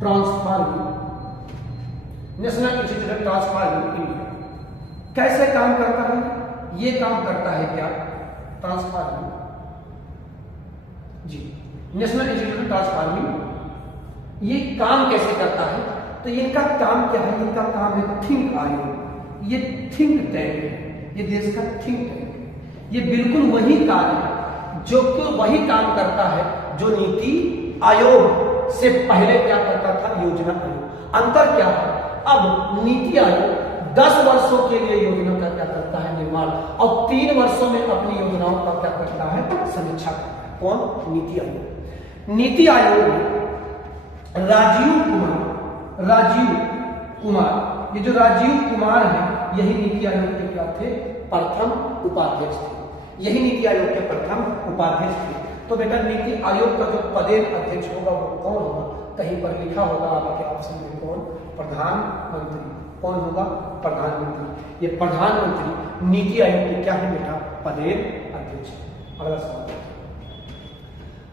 transforming national institute transforming India कैसे काम करता है, ये काम करता है क्या, ट्रांसफॉर्मिंग जी, नेशनल इंस्टीट्यूट ट्रांसफॉर्मिंग। ये काम कैसे करता है, तो इनका काम क्या है, इनका काम है थिंक आयोग। ये थिंक टैंक है, ये देश का थिंक टैंक है। ये बिल्कुल वही कार्य है जो वही काम करता है जो नीति आयोग से पहले क्या करता था, योजना आयोग। अंतर क्या है, अब नीति आयोग 10 वर्षों के लिए योजना का क्या करता है, निर्माण, और 3 वर्षों में अपनी योजनाओं का क्या करता है, समीक्षा करता है। कौन, नीति आयोग। नीति आयोग में राजीव कुमार, ये जो राजीव कुमार है, यही नीति आयोग के क्या थे, प्रथम उपाध्यक्ष थे। यही नीति आयोग के प्रथम उपाध्यक्ष थे। तो बेटा नीति आयोग का जो पदेन अध्यक्ष होगा वो कौन होगा, कहीं पर लिखा होगा आपके ऑप्शन में, कौन, प्रधानमंत्री। कौन होगा, प्रधानमंत्री। ये प्रधानमंत्री नीति आयोग के क्या है बेटा, पदेन अध्यक्ष। अगला सवाल,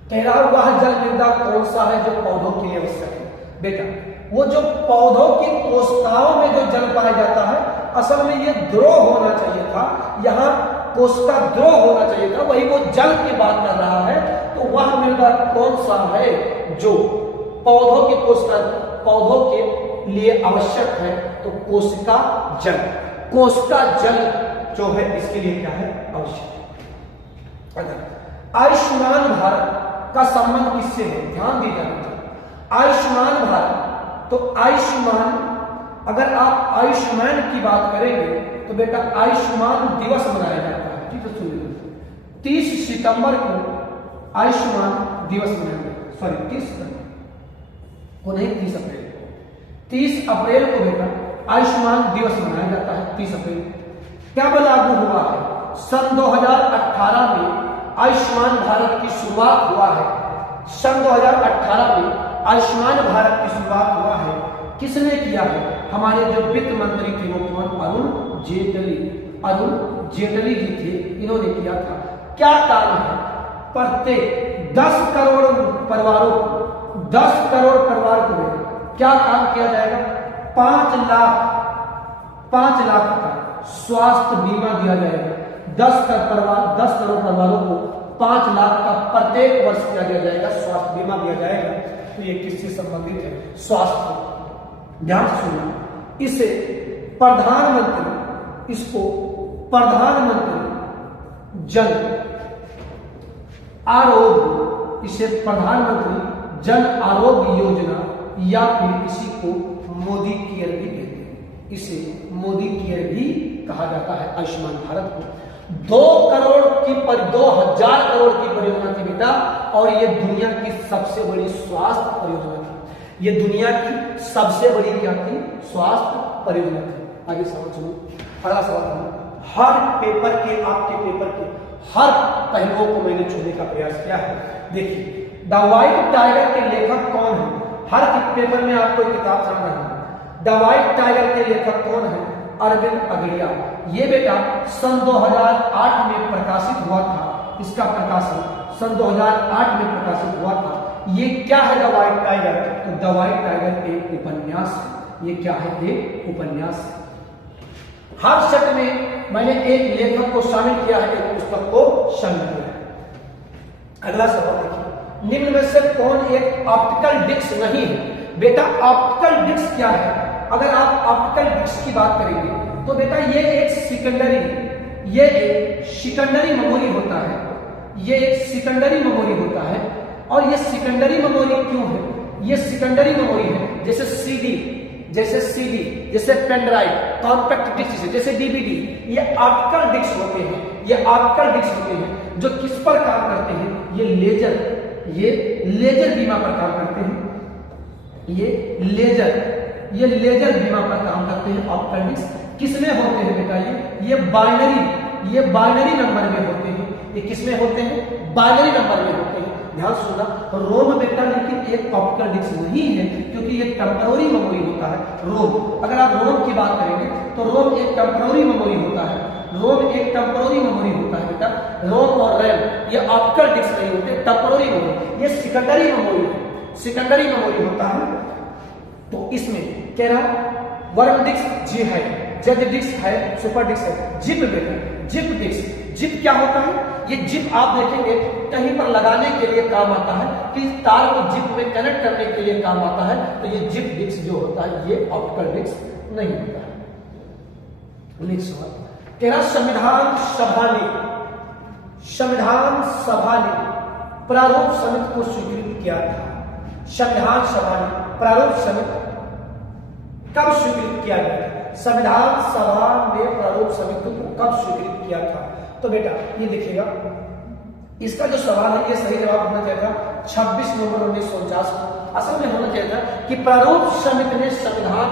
ठहरा हुआ जल मृदा कौन सा है जो पौधों के लिए आवश्यक है। बेटा वो जो पौधों की कोशिकाओं में जो जल पाया जाता है, असल में ये द्रोह होना चाहिए था, यहाँ कोशिका द्रोह होना चाहिए था, वही वो जल की बात कर रहा है। तो तो वह मृदा कौन सा है जो पौधों के पौधों के लिए आवश्यक है? तो कोशिका जल। कोशिका जल जो है इसके लिए क्या है? आवश्यक है। आयुष्मान भारत का संबंध किससे है? ध्यान दीजिएगा, आयुष्मान भारत, तो आयुष्मान, अगर आप आयुष्मान की बात करेंगे तो बेटा आयुष्मान दिवस मनाया जाता है। ठीक है, सुनिए, 30 सितंबर को आयुष्मान दिवस मनाया जाता है। सॉरी 30 सितंबर को नहीं, 30 अप्रैल को। 30 अप्रैल को बेटा आयुष्मान दिवस मनाया जाता है। 30 अप्रैल कब लागू हुआ है? सन 2018 में आयुष्मान भारत की शुरुआत हुआ है। सन 2018 में आयुष्मान भारत की शुरुआत हुआ है। किसने किया है? हमारे जो वित्त मंत्री थे वो कौन? अरुण जेटली। अरुण जेटली जी थे, इन्होंने किया था। क्या कारण है? प्रत्येक 10 करोड़ परिवारों को, 10 करोड़ परिवार को क्या काम किया जाएगा? 5 लाख का स्वास्थ्य बीमा दिया जाएगा। 10 करोड़ परिवारों को 5 लाख का प्रत्येक वर्ष क्या दिया जाएगा? स्वास्थ्य बीमा दिया जाएगा। तो ये किससे संबंधित है? स्वास्थ्य। ध्यान से सुनना, इसे प्रधानमंत्री, इसको प्रधानमंत्री जन आरोग्य, इसे प्रधानमंत्री जन आरोग्य योजना या फिर इसी को मोदी केयर भी कहते हैं। इसे मोदी केयर भी कहा जाता है आयुष्मान भारत को। 2000 करोड़ की परियोजना थी बेटा, और ये दुनिया की सबसे बड़ी स्वास्थ्य परियोजना थी। ये दुनिया की सबसे बड़ी क्या थी? स्वास्थ्य परियोजना थी। आगे सवाल सुनो, अगला सवाल सुनो। हर पेपर के, आपके पेपर के हर पहलुओं को मैंने छूने का प्रयास किया है। देखिए, द व्हाइट टाइगर के लेखक कौन है? हर पेपर में आपको किताब समझना है। द व्हाइट टाइगर के लेखक कौन है? अरविंद अगड़िया। ये बेटा सन 2008 में प्रकाशित हुआ था। इसका प्रकाशन सन 2008 में प्रकाशित हुआ था। ये क्या है द व्हाइट टाइगर? तो द व्हाइट टाइगर एक उपन्यास है। ये क्या है? एक उपन्यास है। हर शब्द में मैंने एक लेखक को शामिल किया है, एक पुस्तक को शामिल किया है। अगला सवाल देखिए, निम्न में से कौन एक ऑप्टिकल डिस्क नहीं है? बेटा ऑप्टिकल डिस्क क्या है? अगर आप ऑप्टिकल डिस्क की बात करेंगे तो बेटा ये एक सेकेंडरी मेमोरी होता है। ये एक सेकेंडरी मेमोरी होता है। और ये सेकेंडरी मेमोरी क्यों है? ये सेकेंडरी मेमोरी है, जैसे सीडी, जैसे पेन ड्राइव, कॉम्पैक्ट डिस्क, जैसे डीवीडी, ये ऑप्टिकल डिस्क होते हैं। ये ऑप्टिकल डिस्क होते हैं जो किस पर काम करते हैं? ये लेजर बीमा पर काम करते हैं। ये लेजर बीमा पर काम करते हैं। ऑप्टिकल डिस्क किसमें होते हैं बेटा? ये बाइनरी नंबर में होते हैं। ये किसमें होते हैं? बाइनरी नंबर में होते हैं। ध्यान सुनना, रोम बेटा लेकिन एक ऑप्टिकल डिस्क नहीं है, क्योंकि ये टेम्पररी मेमोरी होता है। रोम, अगर आप रोम की बात करेंगे तो रोम एक टेम्पररी मेमोरी होता है। रोम एक टेम्पररी मेमोरी होता है बेटा। रोम और रैम ये ऑप्टिकल डिस्क नहीं होते, टेम्पररी मेमोरी। ये सेकेंडरी मेमोरी है, सेकेंडरी मेमोरी होता है। तो इसमें कह रहा वर्म डिस्क जी है, जेड डिस्क है, सुपर डिस्क है, जिप बेटा, जिप डिस्क। जिप क्या होता है? ये जिप आप देखेंगे कहीं पर लगाने के लिए काम आता है, कि तार को जिप में कनेक्ट करने के लिए काम आता है। तो ये जिप डिस्क जो होता है ये ऑप्टिकल डिस्क नहीं होता है। नेक्स्ट सवाल कह रहा संविधान सभा ने प्रारूप समिति को स्वीकृत किया था। संविधान सभा ने प्रारूप समिति कब स्वीकृत किया गया? संविधान सभा ने प्रारूप समिति को कब स्वीकृत किया था? तो बेटा ये देखिएगा, इसका जो सवाल है ये सही जवाब होना चाहिए था 26 नवंबर 1949 को। असल में होना चाहिए था कि प्रारूप समिति ने संविधान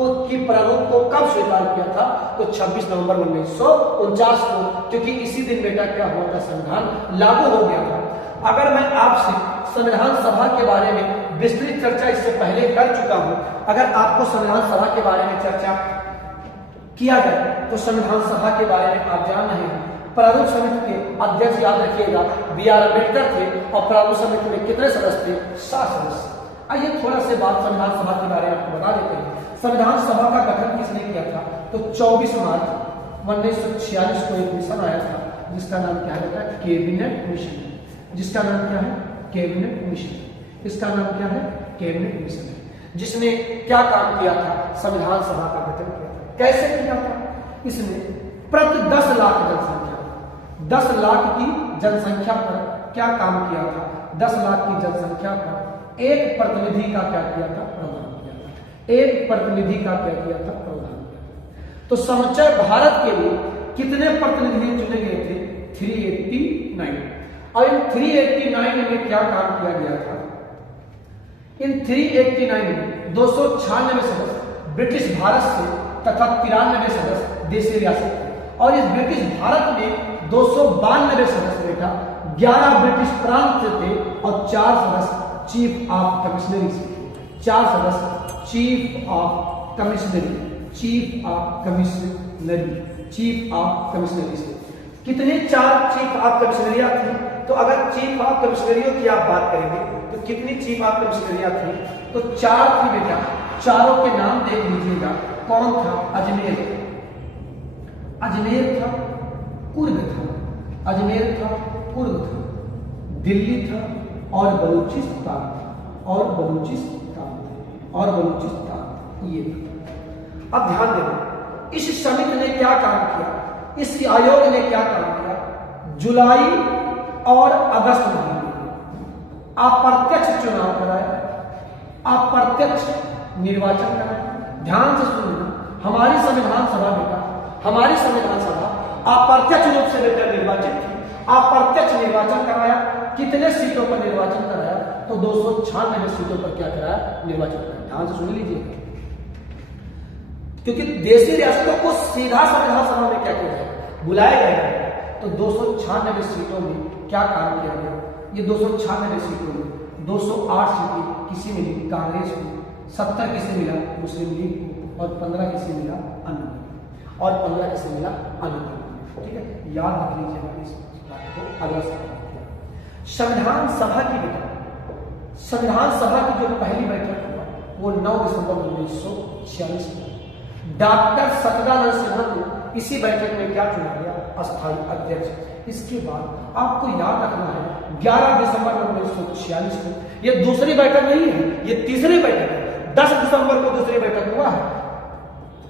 की प्रारूप को कब स्वीकार किया था? तो 26 नवंबर 1949 को, क्योंकि इसी दिन बेटा क्या हुआ था? संविधान लागू हो गया था। अगर मैं आपसे संविधान सभा के बारे में विस्तृत चर्चा इससे पहले कर चुका हूं, अगर आपको संविधान सभा के बारे में चर्चा किया जाए तो संविधान सभा के बारे में आप जान रहे हैं। प्रारूप समिति के अध्यक्ष याद रखिएगा B.R. अम्बेडकर थे, और प्रारूप समिति में कितने सदस्य थे? 7 सदस्य। आइए थोड़ा से बात संविधान सभा के बारे में आपको बता देते हैं। संविधान सभा का गठन किसने किया था? तो 24 मार्च 1946 को एक मिशन आया था, जिसका नाम क्या है? Cabinet mission. जिसका नाम क्या है? Cabinet mission. इसका नाम क्या है? कैबिनेट मिशन है, जिसने क्या काम किया था? संविधान सभा का गठन किया था। कैसे किया था? इसने प्रति 10 लाख जनसंख्या, 10 लाख की जनसंख्या पर क्या काम किया था? 10 लाख की जनसंख्या पर एक प्रतिनिधि का क्या किया था? प्रावधान किया था। एक प्रतिनिधि का क्या किया था? प्रावधान किया था। तो समूचे भारत के लिए कितने प्रतिनिधि चुने गए थे? 389। और इन 389 में क्या काम किया गया था? इन 389 में 296 सदस्य ब्रिटिश भारत से तथा 93 सदस्य देशी रियासत थे। और इस ब्रिटिश भारत में 292 सदस्य बेटा 11 ब्रिटिश प्रांत थे और 4 सदस्य चीफ ऑफ कमिश्नरी से। 4 सदस्य chief of commissionary, chief of commissionary, chief of commissionary से। कितने? 4 चीफ ऑफ कमिश्नरियां थी। तो अगर चीफ ऑफ कमिश्नरियों की आप बात करेंगे तो कितनी चीफ ऑफ कमिश्नरियां थी? तो 4 थी बेटा। चारों के नाम देख लीजिएगा। कौन था? अजमेर, अजमेर था, कुर्ग था, अजमेर था, कुर्ग था, दिल्ली था और बलूचिस्तान था, और बलूचिस्तान था, और बलूचिस्तान ये था। अब ध्यान देना, इस समिति ने क्या काम किया? इस आयोग ने क्या काम किया? जुलाई और अगस्त महीने में अप्रत्यक्ष चुनाव कराया, अप्रत्यक्ष निर्वाचन कराया। ध्यान से सुनना, हमारी संविधान सभा बेटा, हमारी संविधान सभा अप्रत्यक्ष रूप से बेटा निर्वाचित थी। अप्रत्यक्ष निर्वाचन कराया। कितने सीटों पर निर्वाचन कराया? तो 296 सीटों पर क्या कराया? निर्वाचन कराया। ध्यान से सुन लीजिए, क्योंकि देशी रियासतों को सीधा संविधान सभा में क्या किया जाएगा? बुलाया जाएगा। तो 296 सीटों में क्या काम किया गया? ये 296 सीटों में 208 सीटें किसी ने मिली? कांग्रेस को। 70 किसे मिला? मुस्लिम लीग को। और 15 किसे मिला? अन्य, और 15 किसे मिला? अन्य। ठीक है, याद रख लीजिएगा इस बात को। अगला सवाल, संविधान सभा की बेटा, संविधान सभा की जो पहली बैठक हुआ वो 9 दिसंबर 1946 में। डॉक्टर सचिदानंद सिन्हा को इसी बैठक में क्या चुना गया? अस्थायी अध्यक्ष। इसके बाद आपको याद रखना है 11 दिसंबर 1946 को, ये दूसरी बैठक नहीं है, ये तीसरी बैठक है। 10 दिसंबर को दूसरी बैठक हुआ है।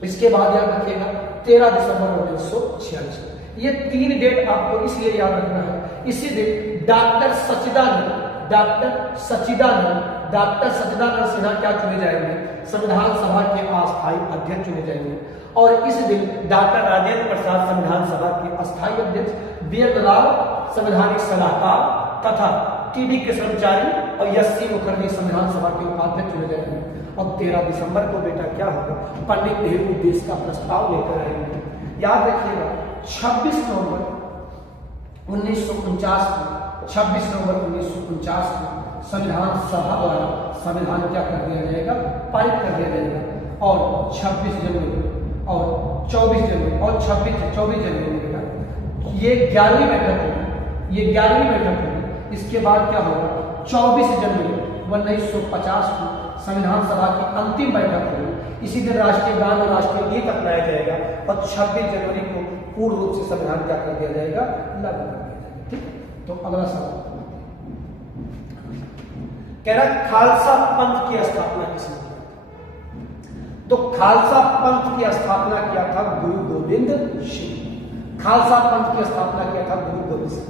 इसके बाद याद रखिएगा 13 दिसंबर 1946। ये 3 डेट आपको इसलिए याद रखना है, इसी दिन डॉक्टर सचिदानंद सिन्हा क्या चुने जाएंगे? संविधान सभा के अस्थायी अध्यक्ष चुने जाएंगे। और इस दिन डॉक्टर राजेंद्र प्रसाद संविधान सभा के अस्थायी अध्यक्ष, वीरेंद्र राव संवैधानिक सलाहकार तथा टीबी के कर्मचारी और एस.सी. मुखर्जी संविधान सभा के उपाध्यक्ष चुने जाएंगे। और 13 दिसंबर को बेटा क्या होगा? पंडित नेहरू देश का प्रस्ताव लेकर आएंगे। याद रखिएगा 26 नवंबर 1949 को, 26 नवंबर 1949 को संविधान सभा द्वारा संविधान क्या कर दिया जाएगा? पारित कर दिया जाएगा। और 26 जनवरी और 24 जनवरी और 24 जनवरी में ये 11वीं बैठक होगी, ये 11वीं बैठक होगी। इसके बाद क्या होगा? 24 जनवरी 1950 को संविधान सभा की अंतिम बैठक होगी। इसी दिन राष्ट्रीय गान और राष्ट्रीय गीत अपनाया जाएगा और 26 जनवरी को पूर्ण रूप से संविधान क्या कर दिया जाएगा? लागू कर दिया जाएगा। ठीक, तो अगला सवाल कह रहा खालसा पंथ की स्थापना किसने किया था? तो खालसा पंथ की स्थापना किया था गुरु गोविंद सिंह। खालसा पंथ की स्थापना किया था गुरु गोविंद सिंह।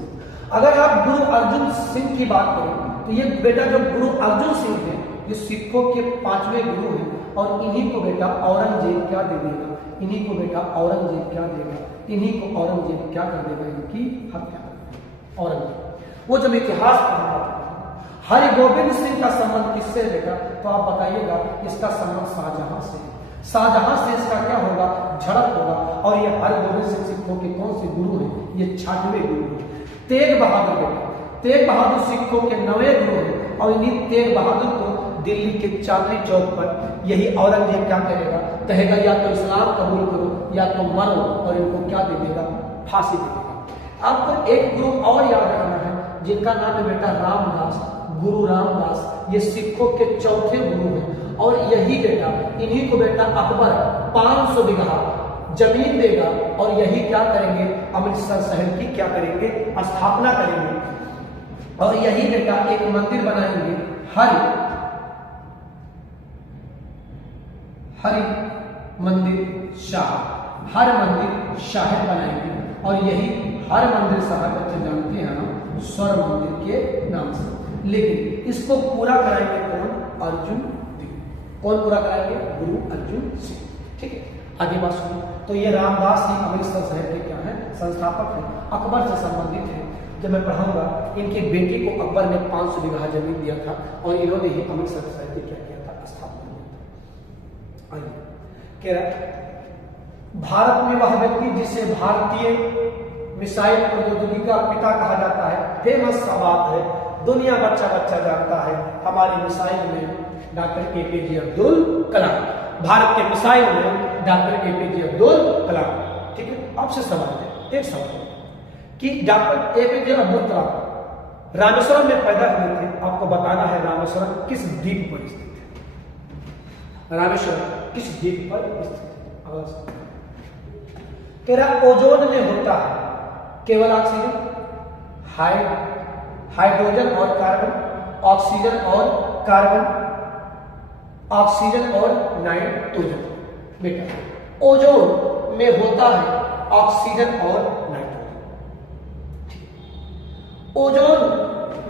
अगर आप गुरु अर्जुन सिंह की बात करें तो ये बेटा जो गुरु अर्जुन सिंह है ये सिखों के 5वें गुरु हैं। और इन्हीं को बेटा औरंगजेब क्या दे देगा? इन्हीं को बेटा औरंगजेब क्या देगा? इन्हीं को औरंगजेब क्या कर देगा? इनकी हत्या कर देगा औरंगजेब। वो जब इतिहास पढ़ा हरि गोविंद सिंह का संबंध किससे बेटा? तो आप बताइएगा। इसका संबंध शाहजहां से। शाहजहां से इसका क्या होगा? झड़प होगा। और ये हरि गोविंद सिंह सिखों के कौन से गुरु हैं? ये 6वें गुरु हैं। तेग बहादुर बेटा, तेग बहादुर सिखों के 9वें गुरु हैं। और इन्हीं तेग बहादुर को दिल्ली के चांदनी चौक पर यही औरंगजेब क्या करेगा? कहेगा या तो इस्लाम कबूल करो या तो मरो, और इनको क्या दे देगा? फांसी दे देगा। आपको एक गुरु और याद रखना है जिनका नाम है बेटा रामदास, गुरु रामदास। ये सिखों के 4थे गुरु हैं। और यही बेटा, इन्हीं को बेटा अकबर 500 बीघा जमीन देगा और यही क्या करेंगे? अमृतसर शहर की क्या करेंगे? स्थापना करेंगे। और यही बेटा एक मंदिर बनाएंगे हरि मंदिर शाह, हर मंदिर शाह बनाएंगे। और यही हर मंदिर साहब बच्चे जानते हैं हम स्वर मंदिर के नाम से। लेकिन इसको पूरा कराएंगे कौन? अर्जुन देव। कौन पूरा कराएंगे? गुरु अर्जुन सिंह। ठीक है, आगे बात सुनो। तो ये रामदास जी अमृतसर शहर के क्या है? संस्थापक हैं, अकबर से संबंधित हैं। जब मैं पढ़ाऊंगा, इनके बेटे को अकबर ने 500 बीघा जमीन दिया था और इन्होंने ही अमृतसर शहर के क्या किया था? स्थापना किया था। आइए, कह रहा भारत में वह व्यक्ति जिसे भारतीय मिसाइल प्रौद्योगिकी का पिता कहा जाता है, फेमस सा बात है, दुनिया बच्चा जानता है, हमारी मिसाइल में डॉक्टर एपीजे अब्दुल कलाम, भारत के मिसाइल में डॉक्टर एपीजे अब्दुल कलाम। ठीक है, आपसे सवाल है, एक सवाल है कि डॉक्टर एपीजे अब्दुल कलाम रामेश्वरम में पैदा हुए थे। आपको बताना है रामेश्वरम किस द्वीप पर स्थित है? रामेश्वरम किस द्वीप पर स्थित है? तेरा ओजोन में होता है केवल ऑक्सीजन, हाइड्रोजन और कार्बन, ऑक्सीजन और कार्बन, ऑक्सीजन और नाइट्रोजन। बेटा ओजोन में होता है ऑक्सीजन और नाइट्रोजन। ओजोन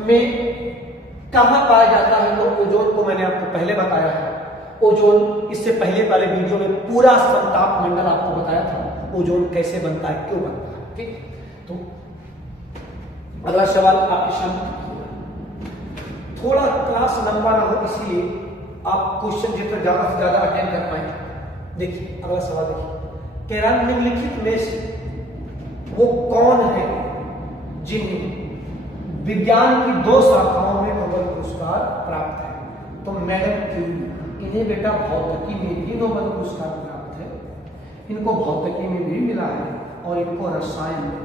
में कहां पाया जाता है? तो ओजोन को मैंने आपको पहले बताया है। ओजोन इससे पहले वाले वीडियो में पूरा समताप मंडल आपको बताया था, ओजोन कैसे बनता है, क्यों बनता है। ठीक, तो अगला सवाल आपके सामने, थोड़ा क्लास लंबा ना हो इसलिए आप क्वेश्चन जितना ज्यादा से ज्यादा अटेंड कर पाए। देखिए अगला सवाल देखिए, कह रहा निम्नलिखित में से वो कौन है जिन्हें विज्ञान की 2 शाखाओं में नोबेल पुरस्कार प्राप्त है? तो मैडम क्यूरी, इन्हें बेटा भौतिकी में भी नोबेल पुरस्कार प्राप्त है, इनको भौतिकी में भी मिला है और इनको रसायन में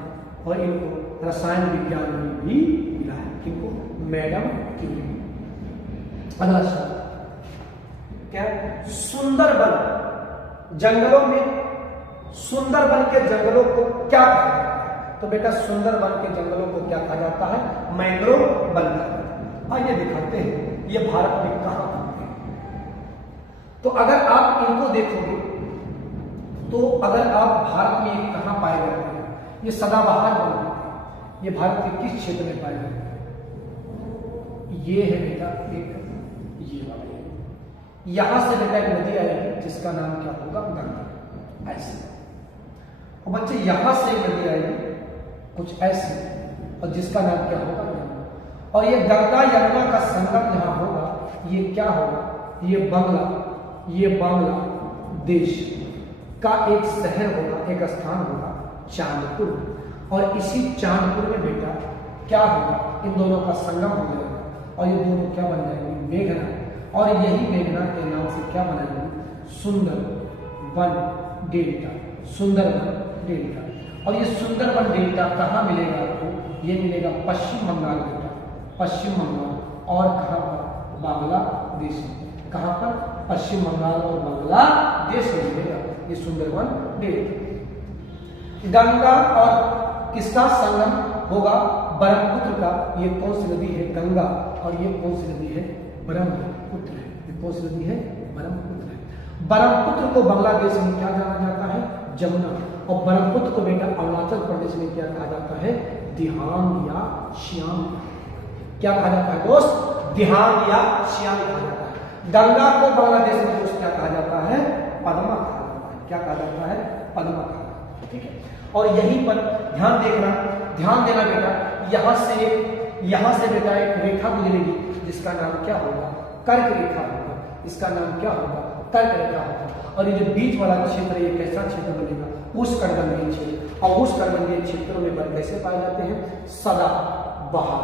और इनको रसायन विज्ञान में भी मिला है। किनको? Madame Curie. अगला सवाल क्या? सुंदरबन जंगलों में, सुंदरबन के जंगलों को क्या कहा जाता है? तो बेटा सुंदरबन के जंगलों को क्या कहा जाता है? मैंग्रोव वन कहा जाता है। आइए दिखाते हैं ये भारत में कहां बनते हैं। तो अगर आप इनको देखोगे तो अगर आप भारत में ये कहां पाए जाते हैं? ये सदाबहार बनते हैं। ये भारत के किस क्षेत्र में पाए जाते हैं? ये है बेटा एक ये वाला, यहां से बेटा एक नदी आएगी जिसका नाम क्या होगा? गंगा। ऐसे और बच्चे यहां से एक नदी आएगी कुछ ऐसे और जिसका नाम क्या होगा? यमुना। और ये गंगा यमुना का संगम जहां होगा ये क्या होगा? ये बांग्लादेश का एक शहर होगा, एक स्थान होगा चांदपुर। और इसी चांदपुर में बेटा क्या होगा? इन दोनों का संगम हो जाएगा और ये दोनों क्या बन जाएंगे? मेघना। और यही मेघना के नाम से क्या बनाएंगे? सुंदरबन डेल्टा। सुंदरबन डेल्टा। और ये सुंदरबन डेल्टा कहाँ मिलेगा आपको? ये मिलेगा पश्चिम बंगाल बेटा, पश्चिम बंगाल। और कहाँ पर? बांग्लादेश में। कहाँ पर? पश्चिम बंगाल और बांग्लादेश में मिलेगा ये सुंदरबन डेल्टा। गंगा और किसका संगम होगा? ब्रह्मपुत्र का। ये कौन सी नदी है? गंगा। और ये कौन सी नदी है? ब्रह्मपुत्र है। ये कौन सी नदी है? ब्रह्मपुत्र है। ब्रह्मपुत्र को बांग्लादेश में क्या जाना जाता है? जमुना। और ब्रह्मपुत्र को बेटा अरुणाचल प्रदेश में क्या कहा जाता है? दिहांग या श्याम। क्या कहा जाता है दोस्त? दिहांग या श्याम कहा जाता है। गंगा को बांग्लादेश में दोस्त क्या कहा जाता है? पद्मा कहा जाता है। क्या कहा जाता है? पद्मा कहा जाता है। ठीक है, और यहीं पर ध्यान देना बेटा, यहां से बेटा एक रेखा गुजरेगी जिसका नाम क्या होगा? कर्क रेखा होगा। इसका नाम क्या होगा? कर्क रेखा होगा। और ये जो बीच वाला क्षेत्र, ये कैसा क्षेत्र बनेगा? उष्णकटिबंधीय क्षेत्र। और उष्णकटिबंधीय क्षेत्रों में वन कैसे पाए जाते हैं? सदाबहार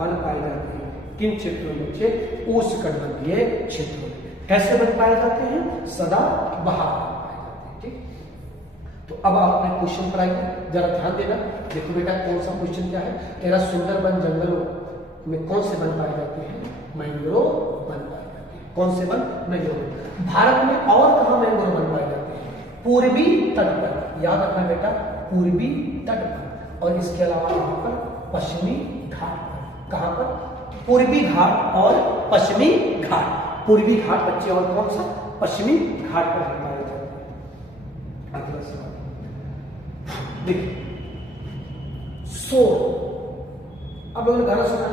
वन पाए जाते हैं। किन क्षेत्रों में बच्चे? उष्णकटिबंधीय क्षेत्रों में। कैसे वन पाए जाते हैं? सदाबहार पाए जाते हैं। ठीक, तो अब आप अपने क्वेश्चन पर आइए, जरा ध्यान देना। देखो बेटा कौन सा क्वेश्चन क्या है? तेरा सुंदरबन जंगलों में कौन से वन पाए जाते हैं? मैंग्रोव वन पाए जाते हैं। कौन से वन? मैंग्रोव। भारत में और कहां मैंग्रोव वन पाए जाते हैं? पूर्वी तट पर। याद रखना बेटा, पूर्वी तट पर। और इसके अलावा यहाँ पर पश्चिमी घाट पर। कहां पर? पूर्वी घाट और पश्चिमी घाट। पूर्वी घाट बच्चे और कौन सा? पश्चिमी घाट पर पाए जाते हैं। अगला सवाल देखिए, शोर। अब लोगों ने गाना सुना है,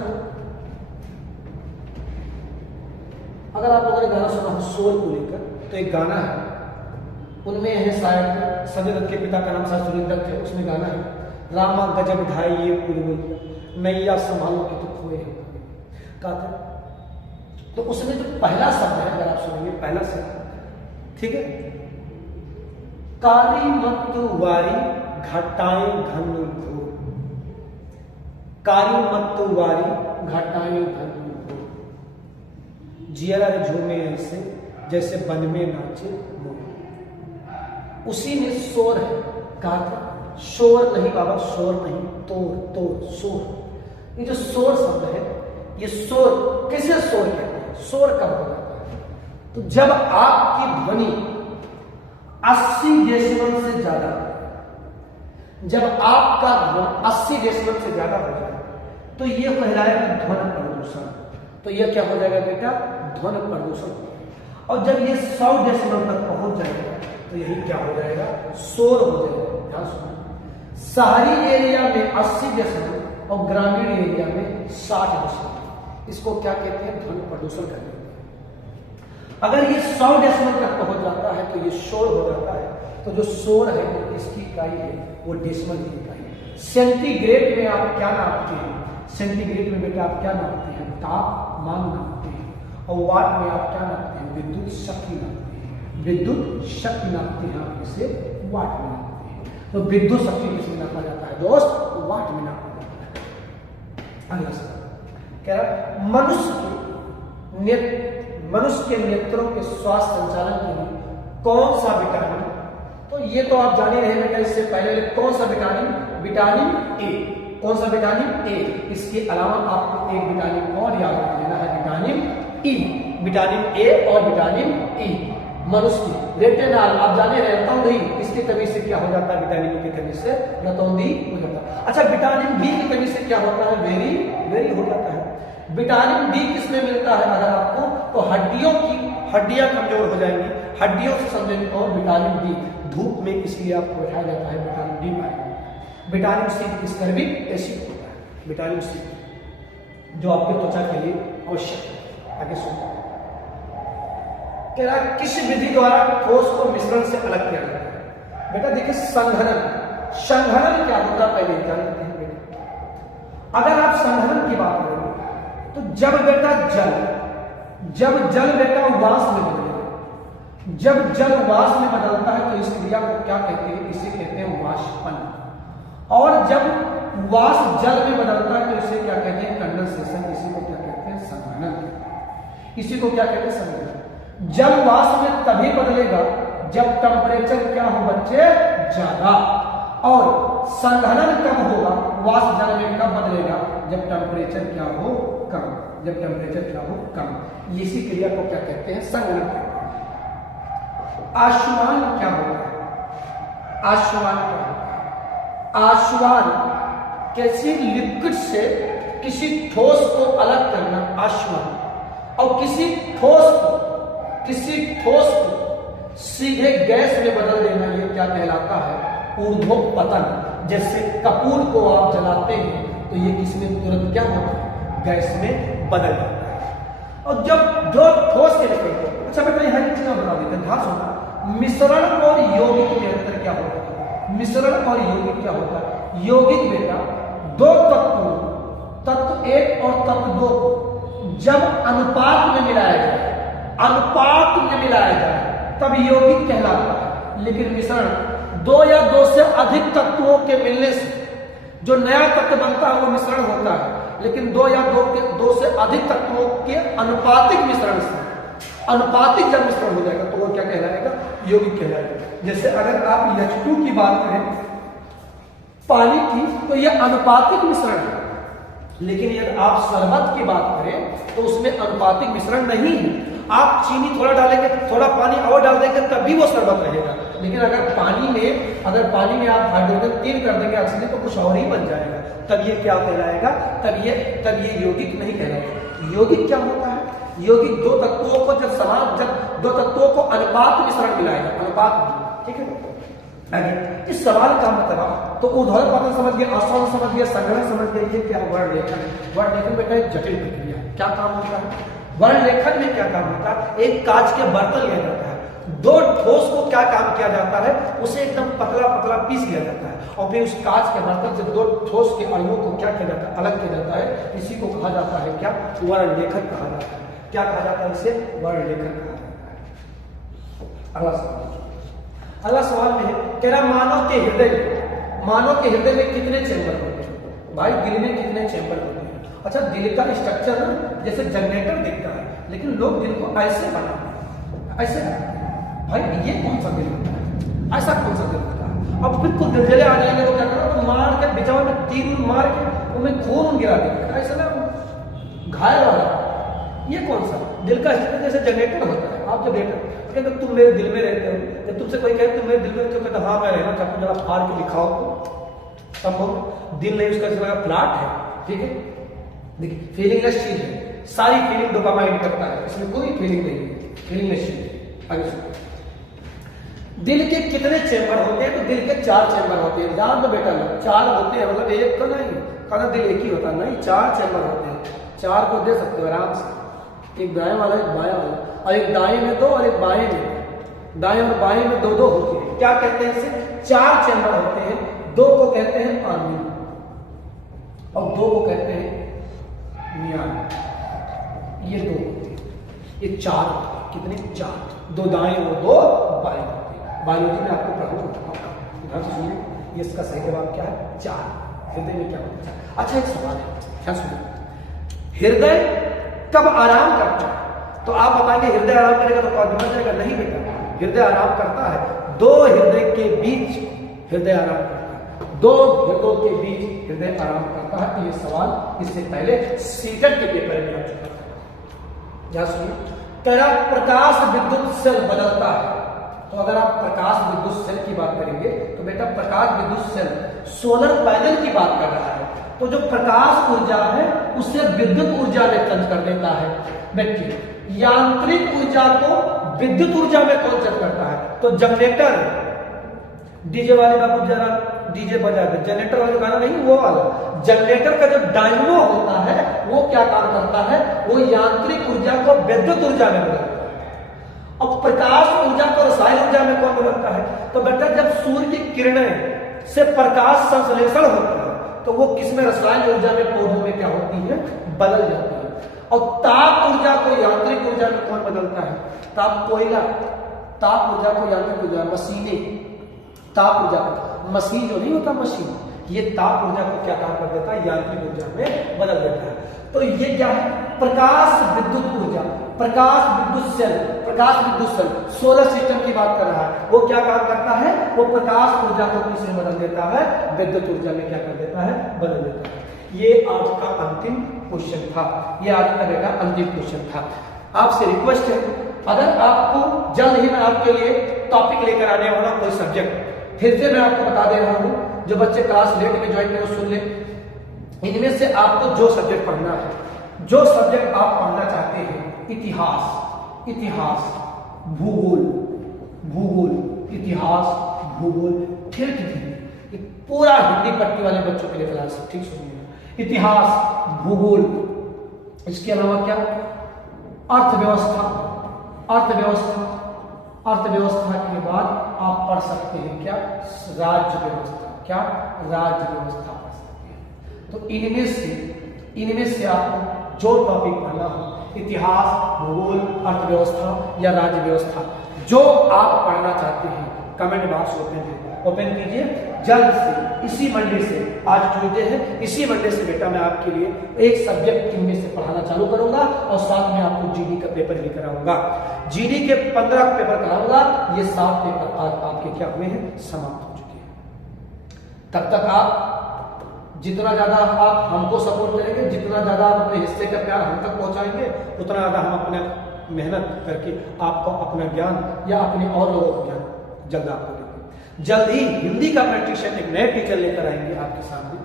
अगर आप लोगों ने गाना सुना हो शोर को लेकर, तो एक गाना है, उनमें है शायद संजय दत्त के पिता का नाम शायद सुरेंद्र दत्त है, उसमें गाना है रामा गजब ढाई ये पुरवैया नैया संभालो के तो खोए हो गाते। तो उसमें जो पहला शब्द है, अगर आप सुनेंगे पहला शब्द, ठीक है, काली मतुवारी घटाएं घन घोर, काली मतुवारी घटाएं घन घोर, जियरा झूमे ऐसे जैसे बन में नाचे मोर। उसी में शोर है, कहा था शोर नहीं बाबा, शोर नहीं, तोड़ तोड़ शोर। ये जो शोर शब्द है, ये शोर किसे शोर कहते हैं? शोर कब हो जाता है? तो जब आपकी ध्वनि 80 डेसिबल से ज्यादा, जब आपका ध्वनि 80 डेसिबल से ज्यादा हो जाए तो ये कहलाएगा ध्वनि प्रदूषण। तो ये क्या हो जाएगा बेटा? ध्वनि प्रदूषण। और जब ये 100 डेसिबल तक पहुंच जाएगा तो यही क्या हो जाएगा? शोर हो जाएगा। ध्यान सुनो, शहरी एरिया में 80 डेसिबल और ग्रामीण एरिया में 60 डेसिबल, इसको क्या कहते हैं? ध्वनि प्रदूषण कहते हैं। अगर ये 100 डेसिबल तक पहुंच जाता है तो ये शोर हो जाता है। तो जो शोर है वो इसकी इकाई है, वो डेसिबल की इकाई है। सेंटीग्रेड में आप क्या नापते हैं? सेंटीग्रेड में बेटा आप क्या नापते हैं? तापमान नापते हैं। और वाट में आप क्या नापते हैं? विद्युत शक्ति नापते हैं। विद्युत शक्ति नापते हैं, आप इसे वाट में नापते हैं। तो विद्युत शक्ति किसमें नापा जाता है दोस्त? वाट में नापा जाता है। अगला सवाल कह रहा, मनुष्य के नेत्रों के स्वास्थ्य संचालन के लिए कौन सा विटामिन, तो ये तो आप जान ही रहे बेटा, इससे पहले कौन सा विटामिन? Vitamin A. कौन सा विटामिन? ए। इसके अलावा आपको एक विटामिन और याद रख लेना है, विटामिन ई। विटामिन ए और विटामिन ई मनुष्य की रेटिनल, आप जाने रहे रतौंधी, इसकी कमी से क्या हो जाता है? विटामिन की कमी से रतौंधी हो जाता है। अच्छा, विटामिन बी की कमी से क्या होता है? वेरी हो जाता है। विटामिन बी किसमें मिलता है अगर आपको? तो हड्डियां कमजोर हो जाएंगी, हड्डियों से समझेंगे। और विटामिन डी धूप में इसलिए आपको बैठाया जाता है, विटामिन डी पाएंगे। विटामिन सी स्कर्बिक एसिड होता है, विटामिन सी जो आपके त्वचा के लिए आवश्यक है। आगे सुनते हैं, कह रहा किस विधि द्वारा ठोस को मिश्रण से अलग किया जाता है? बेटा देखिए, संघनन। संघनन क्या होता है पहले जान लेते हैं बेटा। अगर आप संघनन की बात करें तो जब जल बेटा वाष्प में बदलेगा, जब जल वाष्प में बदलता है तो इस क्रिया को क्या कहते हैं? इसे कहते हैं वाष्पन। और जब वाष्प जल में बदलता है तो इसे क्या कहते हैं? कंडेंसेशन। इसी को क्या कहते हैं? संघनन। इसी को क्या कहते हैं? संघनन। जल वाष्प में तभी बदलेगा जब टेम्परेचर क्या हो बच्चे? ज्यादा। और संघनन कब होगा? वाष्प जल में कब बदलेगा? जब टेम्परेचर क्या हो? कम। जब टेम्परेचर क्या हो? कम। इसी क्रिया को क्या कहते हैं? संघनन कहते हैं। आशुमान क्या होता है? आशुमान क्या होता है? आशुमान किसी लिक्विड से किसी ठोस को अलग करना, आशुमान। और किसी ठोस को सीधे गैस में बदल देना, ये क्या कहलाता है? ऊर्ध्वपतन। जैसे कपूर को आप जलाते हैं तो ये किसमें तुरंत क्या होता है? गैस में बदल जाता है। और जब जो ठोस के मिश्रण को, अच्छा बेटा यहाँ एक चीज बता देते हैं, ध्यान सुनना। मिश्रण और यौगिक के अंतर क्या होता है? मिश्रण और यौगिक क्या होता है? यौगिक बेटा दो तत्वों, तत्व एक और तत्व दो को जब अनुपात में मिलाया जाए, तब यौगिक कहलाता है। लेकिन मिश्रण दो या दो से अधिक तत्वों के मिलने से जो नया तत्व बनता है वो मिश्रण होता है। लेकिन दो या दो से अधिक तत्वों के अनुपातिक मिश्रण से, अनुपातिक जब मिश्रण हो जाएगा तो वो क्या कहलाएगा? यौगिक कहलाएगा। जैसे अगर आप H2 की बात करें, पानी की, तो यह अनुपातिक मिश्रण है। लेकिन यदि आप शरबत की बात करें तो उसमें अनुपातिक मिश्रण नहीं है। आप चीनी थोड़ा डालेंगे, थोड़ा पानी और डाल देंगे तब भी वो शरबत रहेगा। लेकिन अगर पानी में आप हाइड्रोजन 3 कर देंगे ऑक्सीजन तो कुछ और ही बन जाएगा, तब ये क्या कहलाएगा, तब ये यौगिक नहीं कहलाएगा। यौगिक क्या होता है? यौगिक दो तत्वों को जब दो तत्वों को अनुपात मिश्रण मिलाएगा, अनुपात, ठीक है। इस सवाल का मतलब तो ऊर्ध्वाधर पतन समझ गए, आसान समझ गए, संग्रह समझ गए, ये क्या वर्ण लेखन। वर्ण लेखन बेटा एक जटिल प्रक्रिया है। क्या काम होता है वर्ण लेखन में? क्या काम होता है? एक कांच के बर्तन लिया जाता है, दो ठोस को क्या काम किया जाता है, उसे एकदम पतला पतला पीस लिया जाता है, और फिर उस कांच के बर्तन से दो ठोस के अणुओं को क्या किया जाता है, अलग किया जाता है। इसी को कहा जाता है क्या? वर्ण लेखन कहा जाता है। क्या कहा जाता है इसे? वर्ण लेखन कहा जाता है। अगला सवाल में कह रहा मानव के हृदय में कितने चैम्बर होते हैं? भाई दिल में कितने चैम्बर होते हैं? अच्छा, दिल का स्ट्रक्चर ना जैसे जनरेटर दिखता है, लेकिन लोग दिल को ऐसे बनाते हैं, ऐसे भाई ये कौन सा दिल होता है? ऐसा कौन सा दिल होता है? अब बिल्कुल दिलजले आ जाएंगे तो क्या करो, तो मार के बिचाव में तीर मार के उनमें खून गिरा देंगे, ऐसा ना घायल वाला। ये कौन सा दिल का स्ट्रक्चर? जैसे जनरेटर होता है। आप जब देखो तो तुम मेरे दिल में रहते हो, जब तुमसे कोई कहे तुम मेरे दिल में, क्यों कहते हाँ मैं रहना चाहता हूँ, जरा फाड़ के दिखाओ तो संभव दिल नहीं, उसका जगह प्लाट है, ठीक है। देखिए फीलिंगलेस चीज है, सारी फीलिंग डोपामाइन करता है, इसमें कोई फीलिंग नहीं है, फीलिंगलेस चीज है। आगे सुनो, दिल के कितने चैम्बर होते हैं? तो दिल के 4 चैम्बर होते हैं। जान दो बेटा लोग, 4 होते हैं, मतलब एक तो नहीं कहना दिल एक ही होता नहीं, 4 चैम्बर होते हैं। 4 को दे सकते हो आराम से, एक दाएं वाला, एक बाएं वाला, और एक दाएं में 2 और एक बाएं में। दाएं और बाएं में 2-2 होती है। क्या कहते हैं इसे? 4 चैम्बर होते हैं। 2 को कहते हैं आर्मी और 2 को कहते हैं मियान। ये 2 होते हैं, ये 4 कितने? 4। 2 दाएं और 2 बाएं होते हैं। बायोलॉजी में आपको पढ़ाऊंगा, ध्यान से सुनिए। ये इसका सही जवाब क्या है? 4। हृदय में क्या होता है? अच्छा एक सवाल है, क्या सुनिए, हृदय कब आराम करता है? तो आप बताएंगे हृदय आराम करेगा तो कौन समझ जाएगा? नहीं बेटा, हृदय आराम करता है 2 हृदय के बीच हृदय आराम करता है, 2 हृदयों के बीच हृदय आराम करता है। ये सवाल इससे पहले सीटेट के पेपर में आ चुका था। क्या सुनिए, तेरा प्रकाश विद्युत सेल बदलता है। तो अगर आप प्रकाश विद्युत सेल की बात करेंगे तो बेटा प्रकाश विद्युत सेल सोलर पैनल की बात कर रहा है। तो जो प्रकाश ऊर्जा है उसे विद्युत ऊर्जा में चेंज कर देता है बैटरी। यांत्रिक ऊर्जा को विद्युत ऊर्जा में कौन चेंज करता है? तो जनरेटर, डीजे वाले बाबू जरा डीजे बजा दे, जनरेटर वाले गाना नहीं, वो वाला जनरेटर का जो डायनो होता है वो क्या काम करता है? वो यांत्रिक ऊर्जा को विद्युत ऊर्जा में बदलता है। और प्रकाश ऊर्जा को रसायन ऊर्जा में कौन बदलता है? तो बेटा जब सूर्य की किरणें से प्रकाश संश्लेषण होता है तो वो किसमें? रसायन ऊर्जा में, पौधों में क्या होती है? बदल जाती है। और ताप ऊर्जा को यांत्रिक ऊर्जा में कौन बदलता है? ताप कोयला, ताप ऊर्जा को यांत्रिक ऊर्जा, मशीनें, ताप ऊर्जा, मशीन जो नहीं होता मशीन, ये ताप ऊर्जा को क्या काम कर देता है? यांत्रिक ऊर्जा में बदल देता है। तो ये क्या है? प्रकाश विद्युत ऊर्जा, प्रकाश विद्युत सेल, प्रकाश विद्युत सेल सोलर सिस्टम की बात कर रहा है। वो क्या काम करता है? वो प्रकाश ऊर्जा को किसमें बदल देता है? विद्युत ऊर्जा में क्या कर देता है? बदल देता है। ये आज का अंतिम क्वेश्चन था, ये आज का बेटा अंतिम क्वेश्चन था। आपसे रिक्वेस्ट है, अगर आपको जल्द ही मैं आपके लिए टॉपिक लेकर आने वाला कोई सब्जेक्ट, फिर से मैं आपको बता दे रहा हूं, जो बच्चे क्लास लेट में ज्वाइन करें सुन ले। इनमें से आपको जो सब्जेक्ट पढ़ना है, जो सब्जेक्ट आप पढ़ना चाहते हैं, इतिहास, इतिहास, भूगोल, भूगोल, इतिहास, भूगोल, फिर ये पूरा हिंदी पट्टी वाले बच्चों के लिए क्लास है, ठीक सुनिए। इतिहास, भूगोल, इसके अलावा क्या? अर्थव्यवस्था, अर्थव्यवस्था, अर्थव्यवस्था के बाद आप पढ़ सकते हैं क्या? राज्य व्यवस्था, क्या? राज्य व्यवस्था पढ़ सकते हैं। तो इनमें से आपको जो टॉपिक पढ़ना हो, इतिहास, भूगोल, अर्थव्यवस्था या राज्य व्यवस्था, जो आप पढ़ना चाहते हैं, कमेंट बॉक्स ओपन कीजिए जल्द से। इसी मंडे से, आज ट्यूसडे है, इसी मंडे से बेटा मैं आपके लिए एक सब्जेक्ट इनमें से पढ़ाना चालू करूंगा और साथ में आपको जीडी का पेपर भी कराऊंगा। जीडी के 15 पेपर कराऊंगा। ये 7 पेपर आज आपके क्या हुए हैं? समाप्त हो चुके हैं। तब तक आप जितना ज्यादा आप हमको सपोर्ट करेंगे, जितना ज्यादा आप अपने हिस्से का प्यार हम तक पहुंचाएंगे, उतना ज्यादा हम अपने मेहनत करके आपको अपना ज्ञान या अपने और लोगों का ज्ञान जल्द आपको जल्द ही हिंदी का प्रैक्टिशन एक नए टीचर लेकर आएंगे आपके सामने,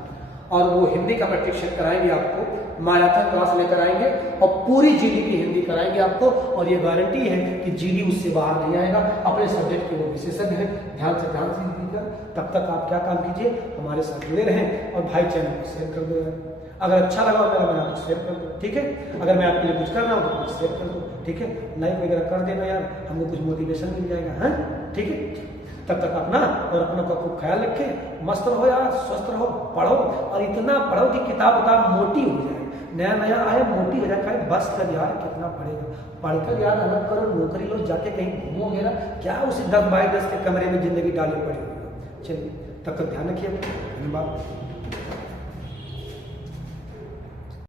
और वो हिंदी का प्रैक्टिशन कराएंगे आपको, माराथन क्लास लेकर आएंगे और पूरी जीडी की हिंदी कराएंगे आपको। और ये गारंटी है कि जीडी उससे बाहर नहीं आएगा। अपने सब्जेक्ट के वो विशेषज्ञ हैं, ध्यान से हिंदी का। तब तक आप क्या काम कीजिए, हमारे साथ जुड़े रहें और भाई चैनल को शेयर कर दो। अगर अच्छा लगा मेरा बना तो शेयर कर दो, ठीक है। अगर मैं आपके लिए कुछ कर रहा हूँ तो कुछ शेयर कर दो, ठीक है। लाइक वगैरह कर देना यार, हमको कुछ मोटिवेशन मिल जाएगा, है ठीक है। तब तक अपना और अपनों का खूब ख्याल रखें, मस्त रहो यार, स्वस्थ रहो, पढ़ो और इतना पढ़ो कि किताब मोटी हो जाए, नया नया आए मोटी हो जाए। बस कर यार, कितना पढ़ेगा, पढ़कर यार अलग करो, नौकरी लो, जाके कहीं घूमो वगैरह, क्या उसी 10 बाय 10 के कमरे में जिंदगी डाली पड़ी। चलिए तब तक ध्यान रखिए, धन्यवाद।